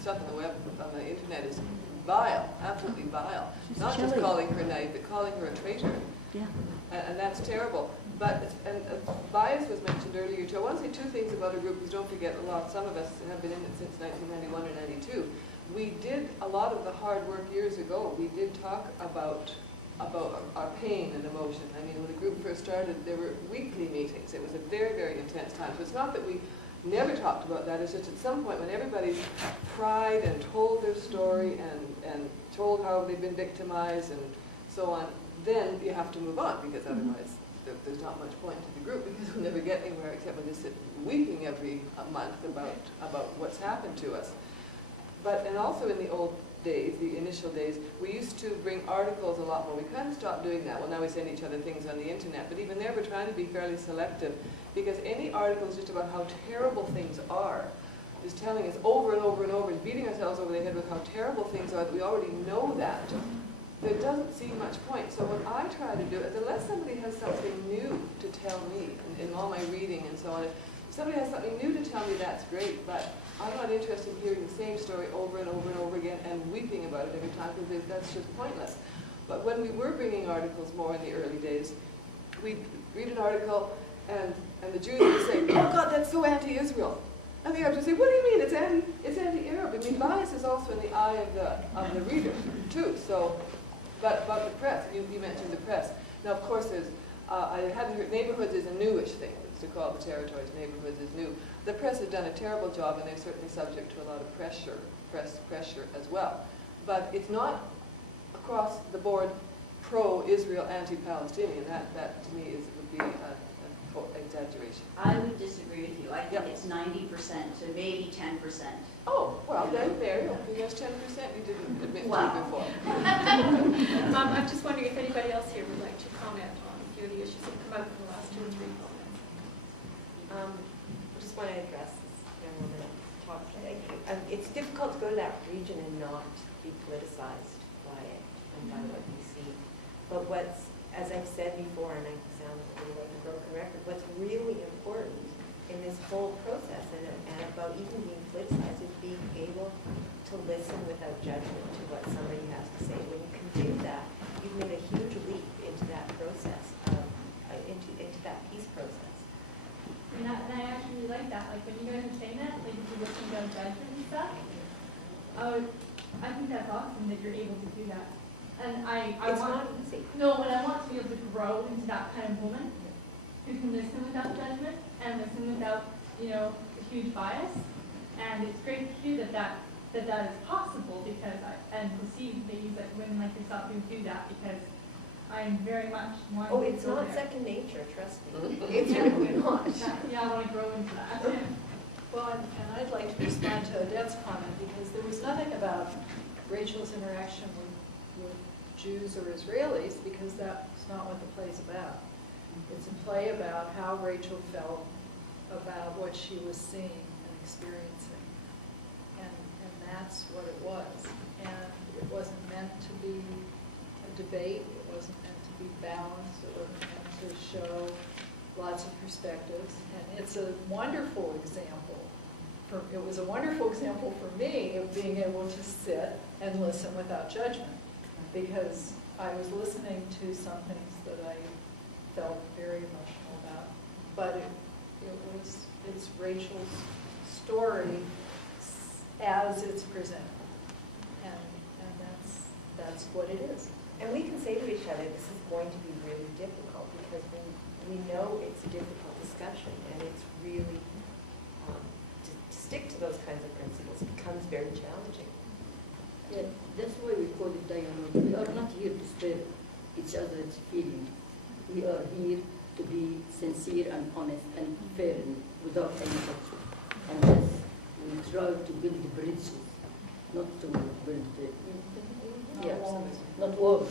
stuff on the web, on the internet is vile, absolutely vile. Not just calling her naive, but calling her a traitor. Yeah. And that's terrible. But bias was mentioned earlier too. I want to say two things about her group, because don't forget, some of us have been in it since 1991 or 92. We did a lot of the hard work years ago. We did talk about our pain and emotion. I mean, when the group first started, there were weekly meetings. It was a very, very intense time. So it's not that we never talked about that. It's just at some point when everybody's cried and told their story and told how they've been victimized and so on, then you have to move on, because otherwise there's not much point to the group, because we'll never get anywhere except when they sit weeping every month about what's happened to us. And also in the old days, the initial days, we used to bring articles a lot more. We kind of stopped doing that. Well, now we send each other things on the internet, but even there we're trying to be fairly selective, because any articles just about how terrible things are, just telling us over and over and over, beating ourselves over the head with how terrible things are, that we already know that. There doesn't seem much point. So what I try to do is, unless somebody has something new to tell me in all my reading and so on, if somebody has something new to tell me, that's great, but I'm not interested in hearing the same story over and over and over again and weeping about it every time, because that's just pointless. But but when we were bringing articles more in the early days, we'd read an article and the Jews would say, oh God, that's so anti-Israel. And the Arabs would say, what do you mean? It's anti-Arab. I mean, bias is also in the eye of the reader, too. So, but the press, you mentioned the press. Now, of course, I hadn't heard, neighborhoods is a newish thing. To call the territories neighborhoods is new. The press has done a terrible job, and they're certainly subject to a lot of press pressure as well. But it's not across the board pro-Israel, anti-Palestinian. That to me would be an exaggeration. I would disagree with you. I think it's 90% to maybe 10%. Oh, well, then there you go. There's 10% you didn't admit to before. I'm just wondering if anybody else here would like to comment on a few of the issues that have come out in the last 2 or 3 comments. I just want to address this young woman talk. It's difficult to go to that region and not be politicized by it and by what you see. But as I've said before, and I sound a little like a broken record, what's really important in this whole process and about even being politicized is being able to listen without judgment to what somebody has to say. When you can do that, you've made a huge leap into that process, into that peace process. And I actually really like that. Like when you guys are saying that, like if you listen without judgment and stuff, I think that's awesome that you're able to do that. And It's not easy. No, and I want to be able to grow into that kind of woman who can listen without judgment and listen without, a huge bias. And it's great to hear that is possible and to see that women like yourself who do that because I'm very much wanting to it's go not there. second nature, trust me. It's really not. Yeah, I want to grow into that. Well, and I'd like to respond to Odette's comment because there was nothing about Rachel's interaction with Jews or Israelis because that's not what the play's about. It's a play about how Rachel felt about what she was seeing and experiencing. And that's what it was. And it wasn't meant to be a debate. It wasn't meant to be balanced. It wasn't meant to show lots of perspectives. And it's a wonderful example. It was a wonderful example for me of being able to sit and listen without judgment because I was listening to some things that I felt very emotional about. But it's Rachel's story as it's presented. And that's what it is. And we can say to each other, this is going to be really difficult because we know it's a difficult discussion and it's really, to stick to those kinds of principles becomes very challenging. Yeah, that's why we call it dialogue. We are not here to spare each other's feelings. We are here to be sincere and honest and fair and without any judgment. And yes, we try to build bridges, not to build not walls. Not walls.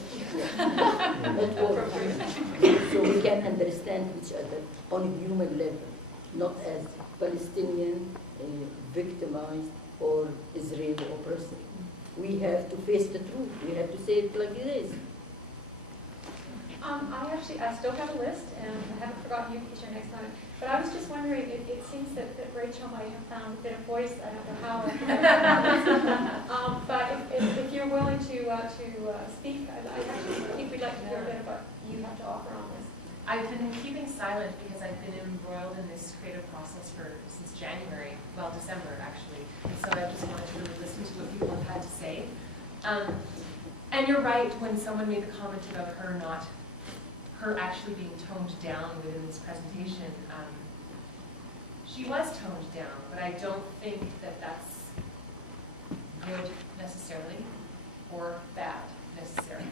So we can understand each other on a human level, not as Palestinian victimized or Israeli oppressor. We have to face the truth. We have to say it like it is. I still have a list, and I haven't forgotten you because you're next on it. But I was just wondering, it seems that Rachel might have found a bit of voice. I don't know how. But if you're willing to speak, I actually think we'd like to hear a bit about what you have to offer on this. I've been keeping silent because I've been embroiled in this creative process since January, well, December actually. And so I just wanted to really listen to what people have had to say. And you're right when someone made the comment about her actually being toned down within this presentation. She was toned down, but I don't think that that's good necessarily or bad necessarily.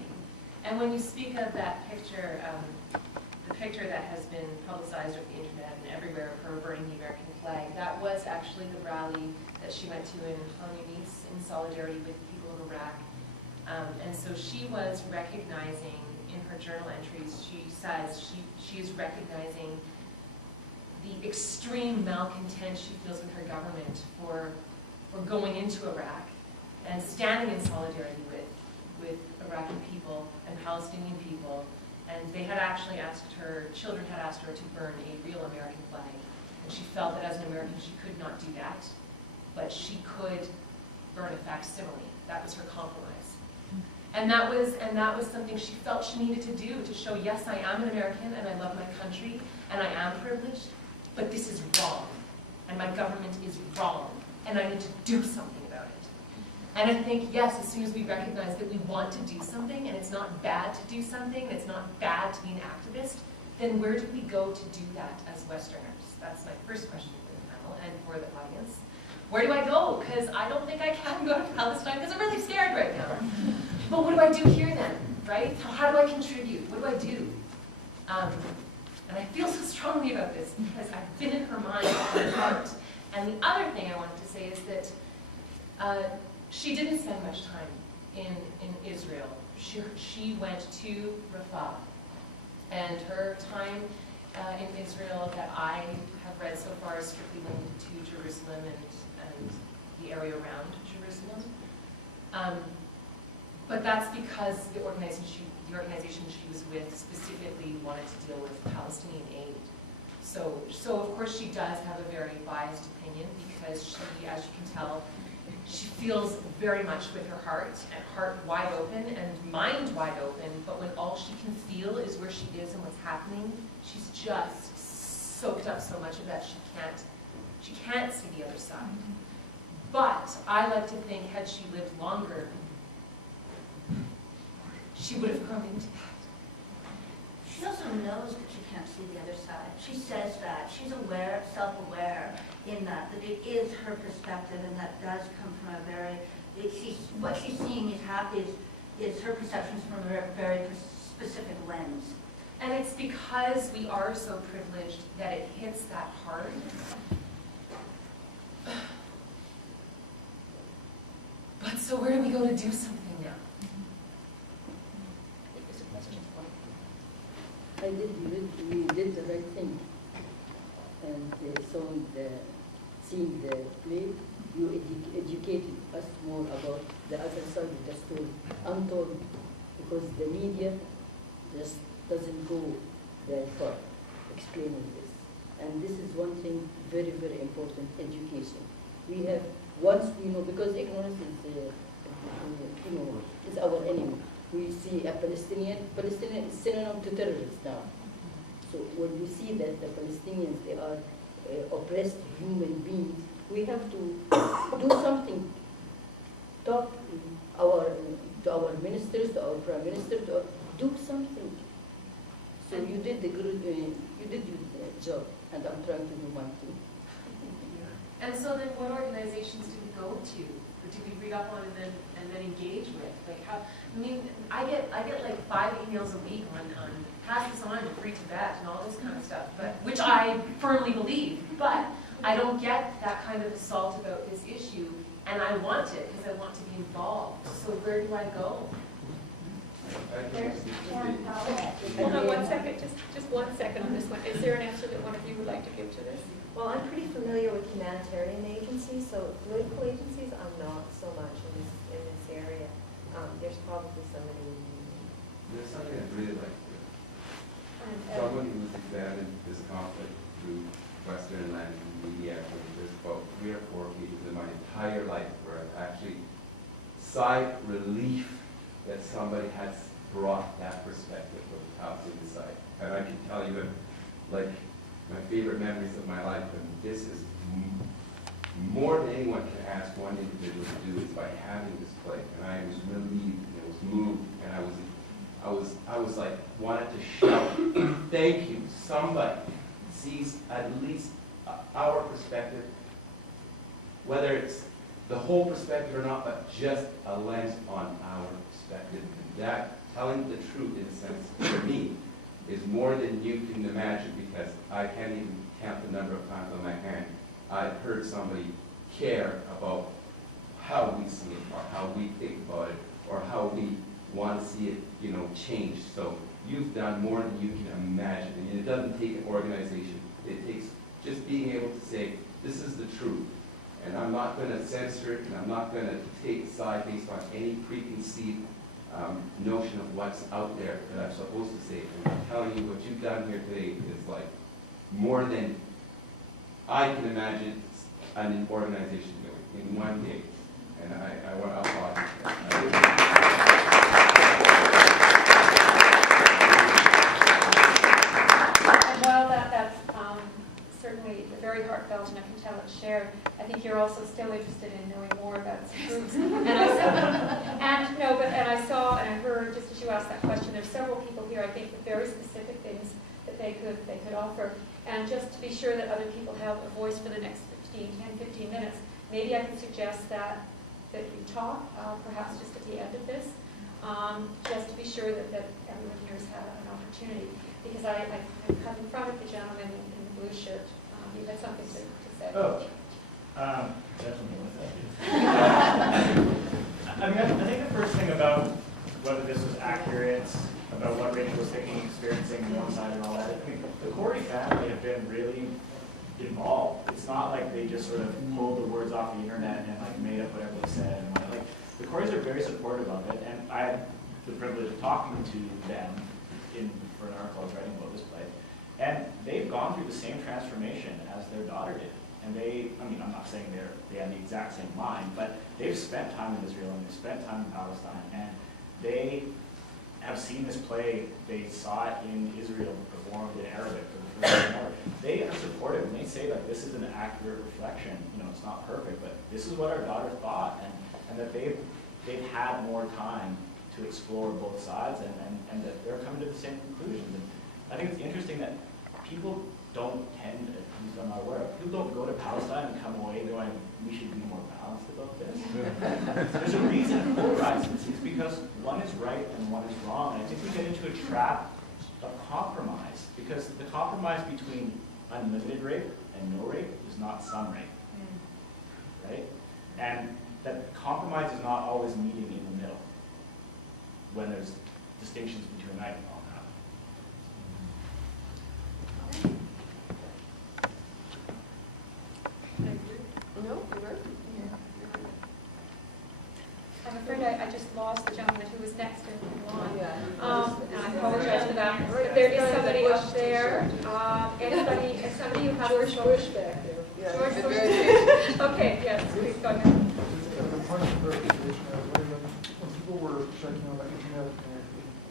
And when you speak of that picture, the picture that has been publicized over the internet and everywhere of her burning the American flag, that was actually the rally that she went to in Khan Yunis in solidarity with the people of Iraq. And so she was recognizing in her journal entries, she says she is recognizing the extreme malcontent she feels with her government for going into Iraq and standing in solidarity with Iraqi people and Palestinian people. And they had actually asked her, children had asked her to burn a real American flag. And she felt that as an American she could not do that, but she could burn a facsimile. That was her compromise. And that was something she felt she needed to do to show, yes, I am an American and I love my country and I am privileged, but this is wrong. And my government is wrong. And I need to do something about it. And I think, yes, as soon as we recognize that we want to do something and it's not bad to do something, and it's not bad to be an activist, then where do we go to do that as Westerners? That's my first question for the panel and for the audience. Where do I go? Because I don't think I can go to Palestine because I'm really scared right now. But what do I do here then, right? How do I contribute? What do I do? And I feel so strongly about this because I've been in her mind and her heart. And the other thing I wanted to say is that she didn't spend much time in Israel. She went to Rafah. And her time in Israel that I have read so far is strictly linked to Jerusalem and the area around Jerusalem. But that's because the organization she was with specifically wanted to deal with Palestinian aid. So of course she does have a very biased opinion because she, as you can tell, she feels very much with her heart, and heart wide open and mind wide open, but when all she can feel is where she is and what's happening, she's just soaked up so much of that she can't see the other side. But I like to think had she lived longer, she would have grown into that. She also knows that she can't see the other side. She says that. She's aware, self-aware in that it is her perspective and that does come from a very, what she's seeing is her perceptions from a very specific lens. And it's because we are so privileged that it hits that hard. But so where do we go to do something now? There's a question. We did the right thing. And seeing the play, you educated us more about the other side of the story, untold, because the media just doesn't go that far explaining this. And this is one thing very, very important, education. We have, once we know, because ignorance is our enemy. We see a Palestinian is synonym to terrorists now. So when we see that the Palestinians, they are oppressed human beings, we have to do something. Talk to our ministers, to our prime minister, to do something. So you did your job, and I'm trying to do mine too. And so then what organizations do we go to? Or do we read up on and then engage with? Like how, I mean, I get like 5 emails a week on pass this on to Free Tibet and all this kind of stuff, which I firmly believe, but I don't get that kind of assault about this issue, and I want it because I want to be involved. So where do I go? Hold on 1 second, just 1 second on this one. Is there an answer that one of you would like to give to this? Well, I'm pretty familiar with humanitarian agencies, so political agencies, I'm not so much in this area. There's probably somebody. There's something I'd really like to do. Someone who's examined this conflict through Western Atlantic media, there's about 3 or 4 cases in my entire life where I've actually sighed relief that somebody has brought that perspective of the Palestinian side. And I can tell you, like, my favorite memories of my life, and this is more than anyone can ask one individual to do, is by having this play. And I was relieved, and I was moved, and I was like, wanted to shout, thank you, somebody sees at least our perspective, whether it's the whole perspective or not, but just a lens on our perspective. And that, telling the truth in a sense, for me, is more than you can imagine, because I can't even count the number of times on my hand I've heard somebody care about how we see it, or how we think about it, or how we want to see it, changed. So you've done more than you can imagine. And it doesn't take an organization. It takes just being able to say, this is the truth. And I'm not going to censor it, and I'm not going to take a side based on any preconceived notion of what's out there that I'm supposed to say. And I'm telling you, what you've done here today is like more than I can imagine an organization doing in one day. And I want to applaud you. very heartfelt, and I can tell it's shared. I think you're also still interested in knowing more about some groups. And I saw and I heard, just as you asked that question, there's several people here, I think, with very specific things that they could offer. And just to be sure that other people have a voice for the next 10, 15 minutes, maybe I can suggest that you talk, perhaps just at the end of this, just to be sure that everyone here has had an opportunity. Because I come in front of the gentleman in the blue shirt. You had something to say. Oh, definitely with that. I mean, I think the first thing about whether this was accurate, about what Rachel was thinking, experiencing on one side and all that, I mean, the Corrie family have been really involved. It's not like they just sort of pulled the words off the internet and like made up whatever they said. And like the Corries are very supportive of it, and I had the privilege of talking to them for an article I was writing about this play, and they've gone through the same transformation as their daughter did. And I mean, I'm not saying they have the exact same mind, but they've spent time in Israel and they've spent time in Palestine, and they have seen this play. They saw it in Israel performed in Arabic for the first time ever. They are supportive, and they say that this is an accurate reflection. You know, it's not perfect, but this is what our daughter thought, and that they've had more time to explore both sides, and that they're coming to the same conclusions. And I think it's interesting that people don't tend, at least I'm not aware of, people don't go to Palestine and come away going, we should be more balanced about this. There's a reason it polarizes. It's because one is right and one is wrong. And I think we get into a trap of compromise, because the compromise between unlimited rape and no rape is not some rape, right? And that compromise is not always meeting in the middle when there's distinctions between right and wrong. No, you're right. I'm afraid I just lost the gentleman who was next in line. Yeah. And I apologize for that. There is somebody up there. Somebody who has George Bush back there. Yeah, George he's Bush. very Okay, yes, please go ahead. The point of clarification, I was wondering when people were checking on the internet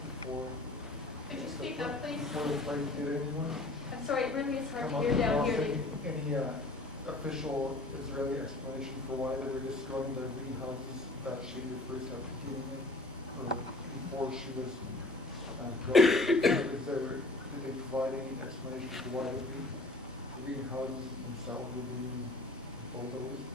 before. Could you speak up, please? Before the play, did anyone I'm sorry, it really is hard come to up hear down with here. any official Israeli explanation for why they were destroying the greenhouses that she refers to healing in, or before she was killed? Did they provide any explanation for why the greenhouses themselves were being bulldozed?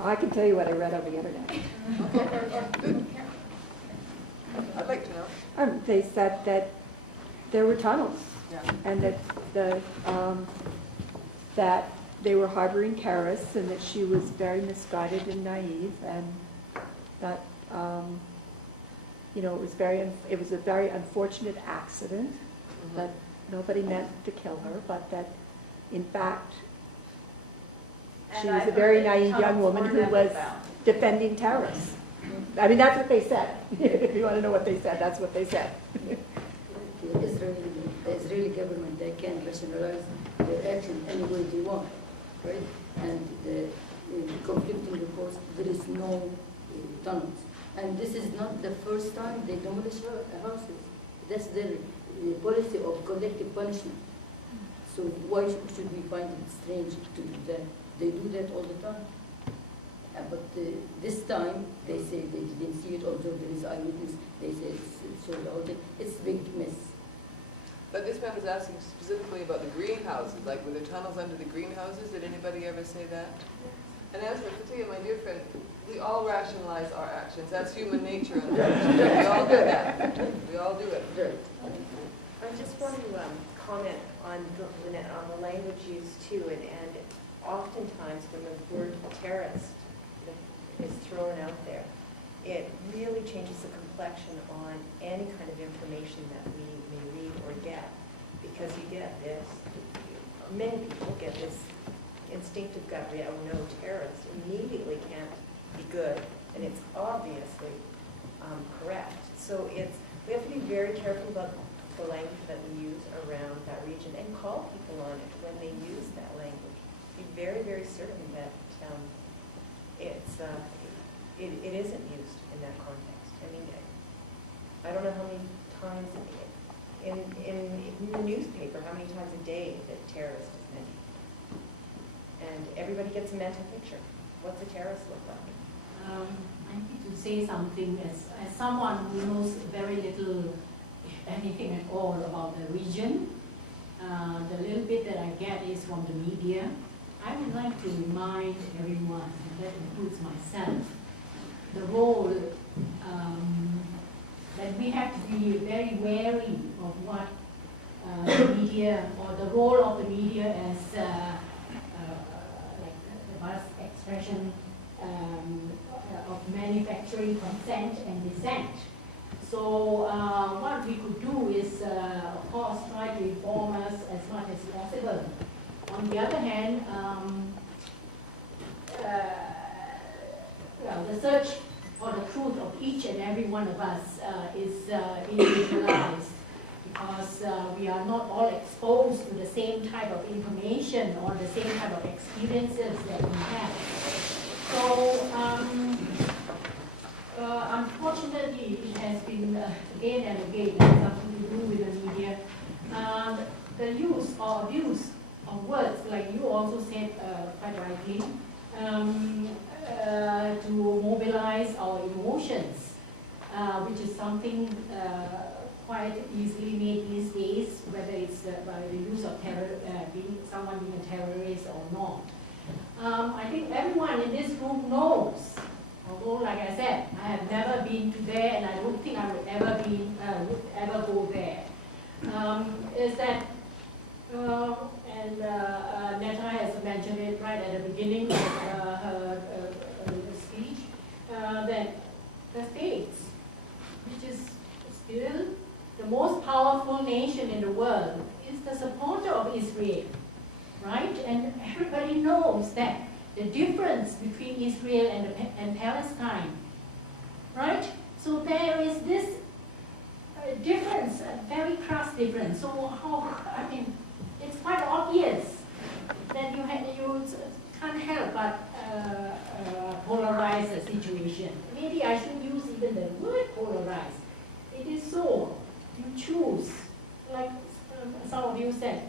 I can tell you what I read on the internet. I'd like to know. They said that there were tunnels, Yeah. and that that they were harboring terrorists, and that she was very misguided and naive, and that it was a very unfortunate accident, that nobody meant to kill her, but that in fact she was a very naive young woman who was defending terrorists. I mean, that's what they said. If you want to know what they said, that's what they said. The Israeli government, they can rationalize their action any way they want, right? And the conflicting reports, there is no tunnels. And this is not the first time they demolish houses. That's their policy of collective punishment. So why should we find it strange to do that? They do that all the time. But this time, they say they didn't see it, although there is eyewitness. They say it's sold out. It's a big mess. But this man was asking specifically about the greenhouses, like were there tunnels under the greenhouses? Did anybody ever say that? And as for Fatia, my dear friend, we all rationalize our actions. That's human nature. We all do that. We all do it. I just want to comment on the language used too, and oftentimes when the word terrorist is thrown out there, it really changes the complexion on any kind of information that we may read or get, because you get this, many people get this instinctive gut reaction, oh no, terrorist immediately can't be good, and it's obviously correct. So we have to be very careful about the language that we use around that region, and call people on it when they use that language. Be very, very certain that it isn't used in that context. I mean, I don't know how many times in the newspaper how many times a day that terrorist is mentioned. And everybody gets a mental picture. What's a terrorist look like? I need to say something as someone who knows very little, if anything at all, about the region. The little bit that I get is from the media. I would like to remind everyone, and that includes myself, the role that we have to be very wary of what the media, or the role of the media as like the vast expression of manufacturing consent and dissent. So what we could do is, of course, try to inform us as much as possible. On the other hand, the search for the truth of each and every one of us is individualized, because we are not all exposed to the same type of information or the same type of experiences that we have. So unfortunately, it has been again and again something to do with the media. The use or abuse of words, like you also said quite rightly, to mobilize our emotions, which is something quite easily made these days, whether it's by the use of terror, someone being a terrorist or not. I think everyone in this room knows, although, like I said, I have never been to there, and I don't think I would ever go there. Is that, and Netta has mentioned it right at the beginning of her speech, that the States, which is still the most powerful nation in the world, is the supporter of Israel, right? And everybody knows that the difference between Israel and Palestine, right? So there is this difference, a very crass difference. So how, I mean, it's quite obvious that you can't help but polarize the situation. Maybe I shouldn't use even the word polarize. It is so. You choose, like some of you said,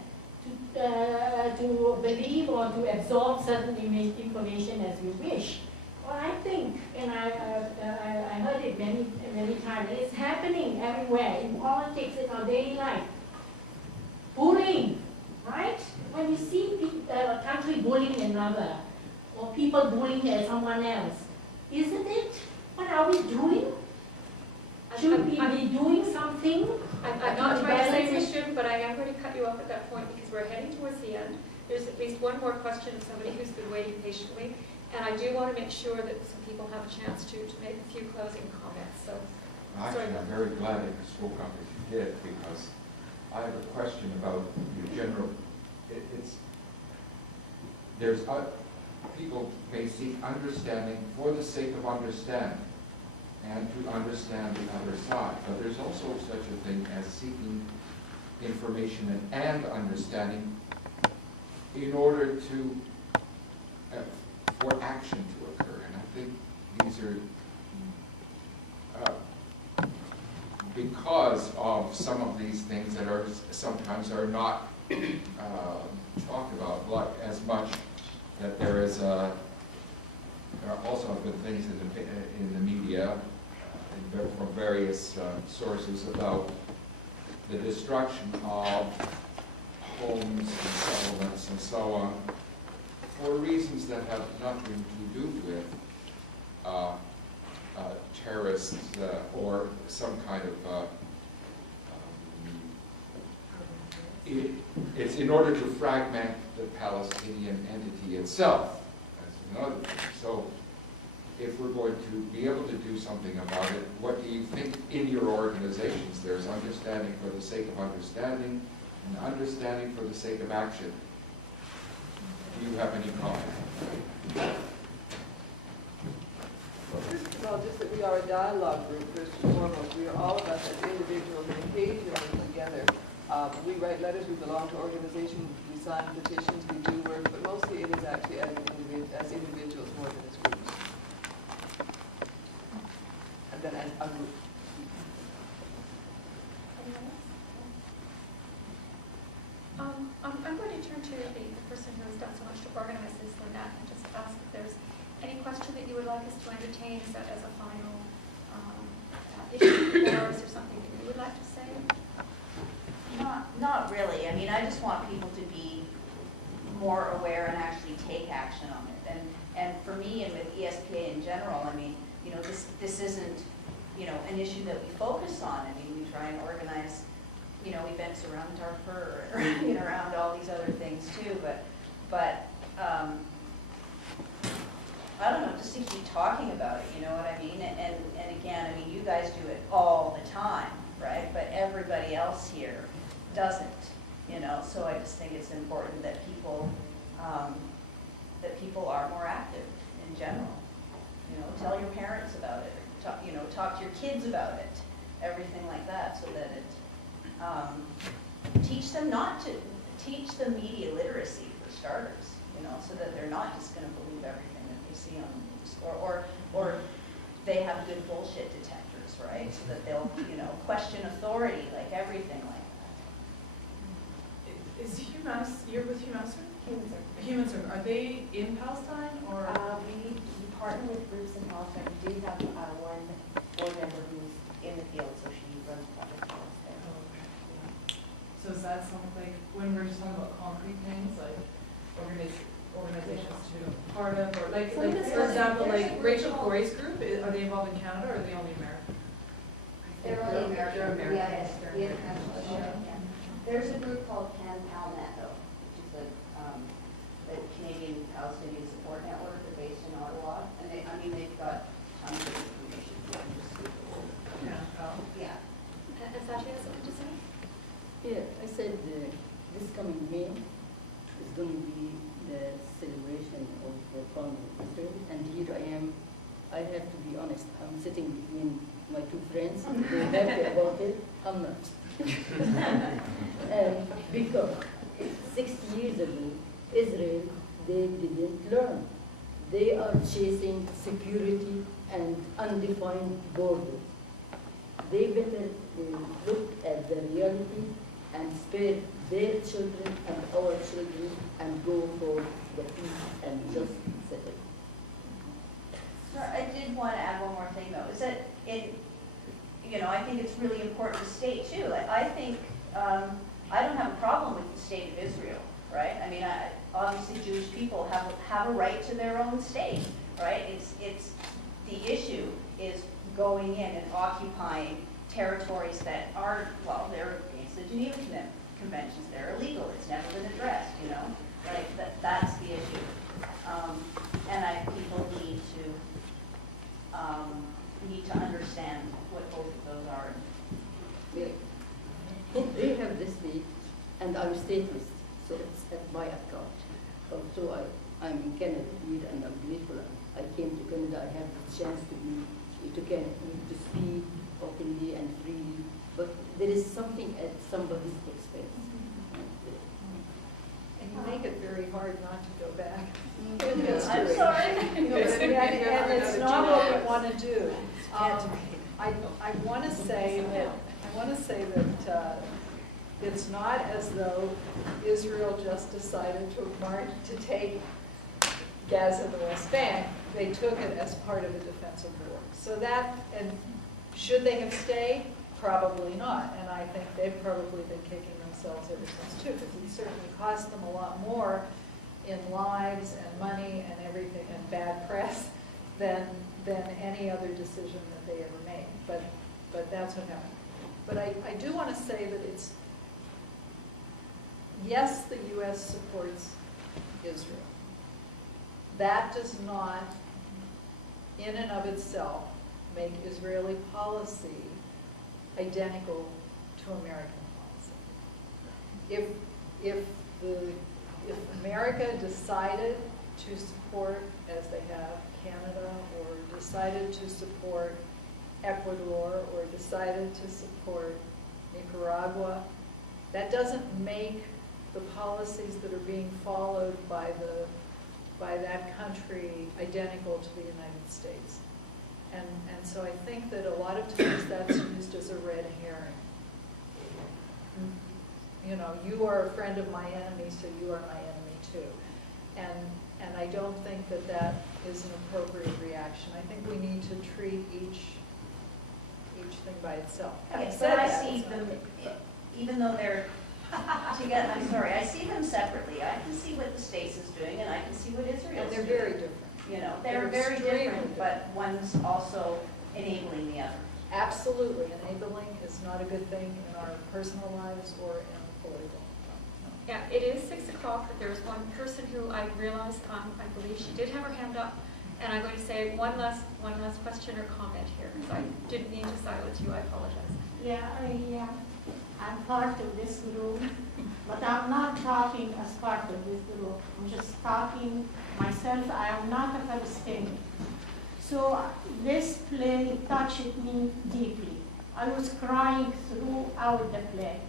to believe or to absorb certain information as you wish. Well, I think, and I heard it many times, it's happening everywhere, in politics, in our daily life. Bullying, right? When you see a country bullying another, or people bullying someone else, isn't it? What are we doing? Should we be doing something? I'm not trying to say we shouldn't, but I am going to cut you off at that point because we're heading towards the end. There's at least one more question of somebody who's been waiting patiently, and I do want to make sure that some people have a chance to make a few closing comments. So, actually, I'm very glad that you spoke up as you did, because I have a question about your general. People may seek understanding for the sake of understanding, and to understand the other side. But there's also such a thing as seeking information and understanding in order to, for action to occur. And I think these are, because of some of these things that are sometimes are not talked about as much, that there is there also have been things in the media from various sources about the destruction of homes and settlements and so on for reasons that have nothing to do with terrorists or some kind of it's in order to fragment the Palestinian entity itself. That's another thing. So if we're going to be able to do something about it, what do you think in your organizations? There's understanding for the sake of understanding and understanding for the sake of action. Do you have any comment? Well, just that we are a dialogue group, first and foremost. We are all of us as individuals and occasionally together. We write letters, we belong to organizations, we sign petitions, we do work, but mostly it is actually as individuals more than as groups. And then as a group. organize this, Lynette, and just ask if there's any question that you would like us to entertain as a final issue for us, or something that you would like to say? Not really. I mean, I just want people to be more aware and actually take action on it. And for me, and with ESPA in general, I mean, you know, this isn't, you know, an issue that we focus on. I mean, we try and organize, you know, events around Darfur or you know, around all these other things too. But I don't know, just to keep talking about it, you know what I mean? And again, I mean, you guys do it all the time, right? But everybody else here doesn't, you know. So I just think it's important that people are more active in general. You know, tell your parents about it. Talk, you know, talk to your kids about it. Everything like that, so that it teach them media literacy for starters. You know, so that they're not just going to believe everything that they see on the news, or they have good bullshit detectors, right? So that they'll, you know, question authority, like everything like that. Is you're with Humanser, are they in Palestine, or? We partner with groups in Palestine. We do have one board member who's in the field, so she runs projects for us there. Oh, okay. Yeah. So is that something, like, when we're just talking about concrete things, like organizations to be part of, or like for example, like Rachel Corrie's group, are they involved in Canada, or are they only American? They're only American. They're American. Yes, the international show. There's a group called CanPalNet, though, which is the Canadian Palestinian Support Network. They're based in Ottawa, and they've got tons of information. Yeah. And Satya has something to say? Yeah, I said this coming May is going to be the celebration of the founding of Israel, and here I am. I have to be honest, I'm sitting between my two friends. They're happy about it. I'm not. And because 60 years ago, Israel, they didn't learn. They are chasing security and undefined borders. They better look at the reality and spare their children and our children and go for the peace and just settle. Sir, I did want to add one more thing though, is that you know, I think it's really important to state too. Like, I think I don't have a problem with the state of Israel, right? I mean, obviously Jewish people have a right to their own state, right? It's the issue is going in and occupying territories that aren't, well, they're against the Geneva Conventions. They're illegal. It's never been addressed, you know, right? That's the issue. And people need to understand what both of those are. Yeah. They have this week, and I'm stateless, so it's at my account. Also, I'm in Canada here, and I'm grateful. I came to Canada. I have the chance to speak openly and freely, but there is something at somebody's expense. And you make it very hard not to go back. I'm sorry. And it's not what we want to do. I want to say that it's not as though Israel just decided to take Gaza and the West Bank. They took it as part of a defensive war. So that, and should they have stayed? Probably not. And I think they've probably been kicking themselves ever since too, because it certainly cost them a lot more in lives and money and everything and bad press than any other decision that they ever made. But that's what happened. But I do want to say that it's, yes, the U.S. supports Israel. That does not, in and of itself, make Israeli policy identical to American policy. If America decided to support, as they have, Canada, or decided to support Ecuador, or decided to support Nicaragua, that doesn't make the policies that are being followed by that country identical to the United States. And so I think that a lot of times that's used as a red herring. You know, you are a friend of my enemy, so you are my enemy too. And I don't think that that is an appropriate reaction. I think we need to treat each thing by itself. Okay, Having but said I that, see it's not them, good. even though they're together, I'm sorry, I see them separately. I can see what the States is doing, and I can see what Israel And is they're doing. very different. You know, they're very extremely different, but one's also enabling the other. Absolutely, enabling is not a good thing in our personal lives or in political. Yeah, it is 6 o'clock, but there's one person who I realized, I believe she did have her hand up, and I'm going to say one last question or comment here, because I didn't mean to silence you, I apologize. Yeah, I'm part of this group, but I'm not talking as part of this group. I'm just talking myself. I am not a Palestinian. So this play touched me deeply. I was crying throughout the play.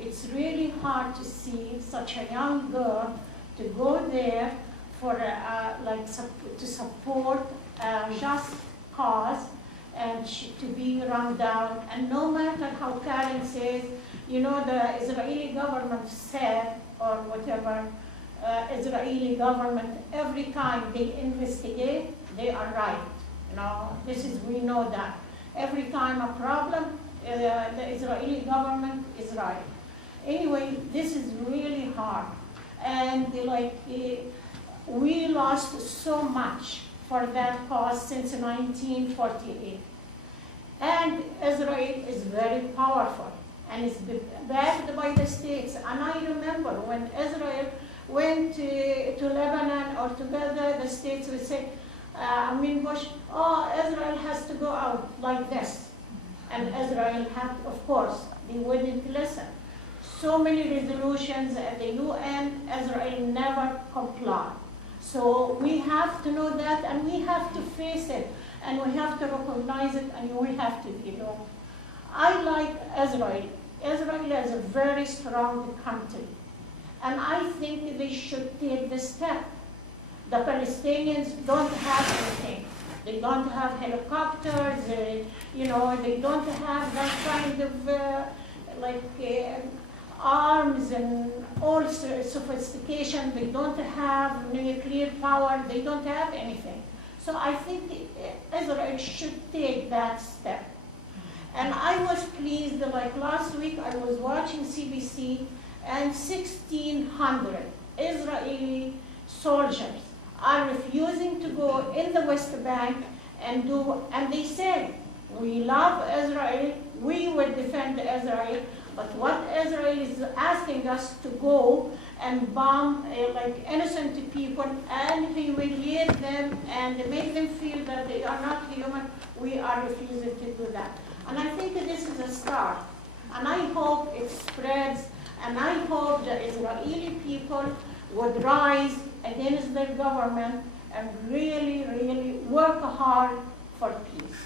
It's really hard to see such a young girl to go there for to support a just cause, and to be run down. And no matter how Karen says, you know, the Israeli government said, or whatever, Israeli government, every time they investigate, they are right. You know, we know that. Every time a problem, the Israeli government is right. Anyway, this is really hard. And we lost so much for that cause since 1948. And Israel is very powerful and is backed by the States. And I remember when Israel went to Lebanon or to Gaza, the States would say, Bush, Israel has to go out like this. And Israel had, of course, they wouldn't listen. So many resolutions at the UN, Israel never complied. So we have to know that, and we have to face it, and we have to recognize it, and we have to, I like Israel. Israel is a very strong country, and I think they should take the step. The Palestinians don't have anything. They don't have helicopters, they don't have that kind of arms and all sophistication. They don't have nuclear power. They don't have anything. So I think Israel should take that step. And I was pleased, last week I was watching CBC, and 1,600 Israeli soldiers are refusing to go in the West Bank and they say, we love Israel, we will defend Israel, but what Israel is asking us to go and bomb innocent people and humiliate them and make them feel that they are not human, we are refusing to do that. And I think this is a start. And I hope it spreads, and I hope the Israeli people would rise against their government and really, really work hard for peace.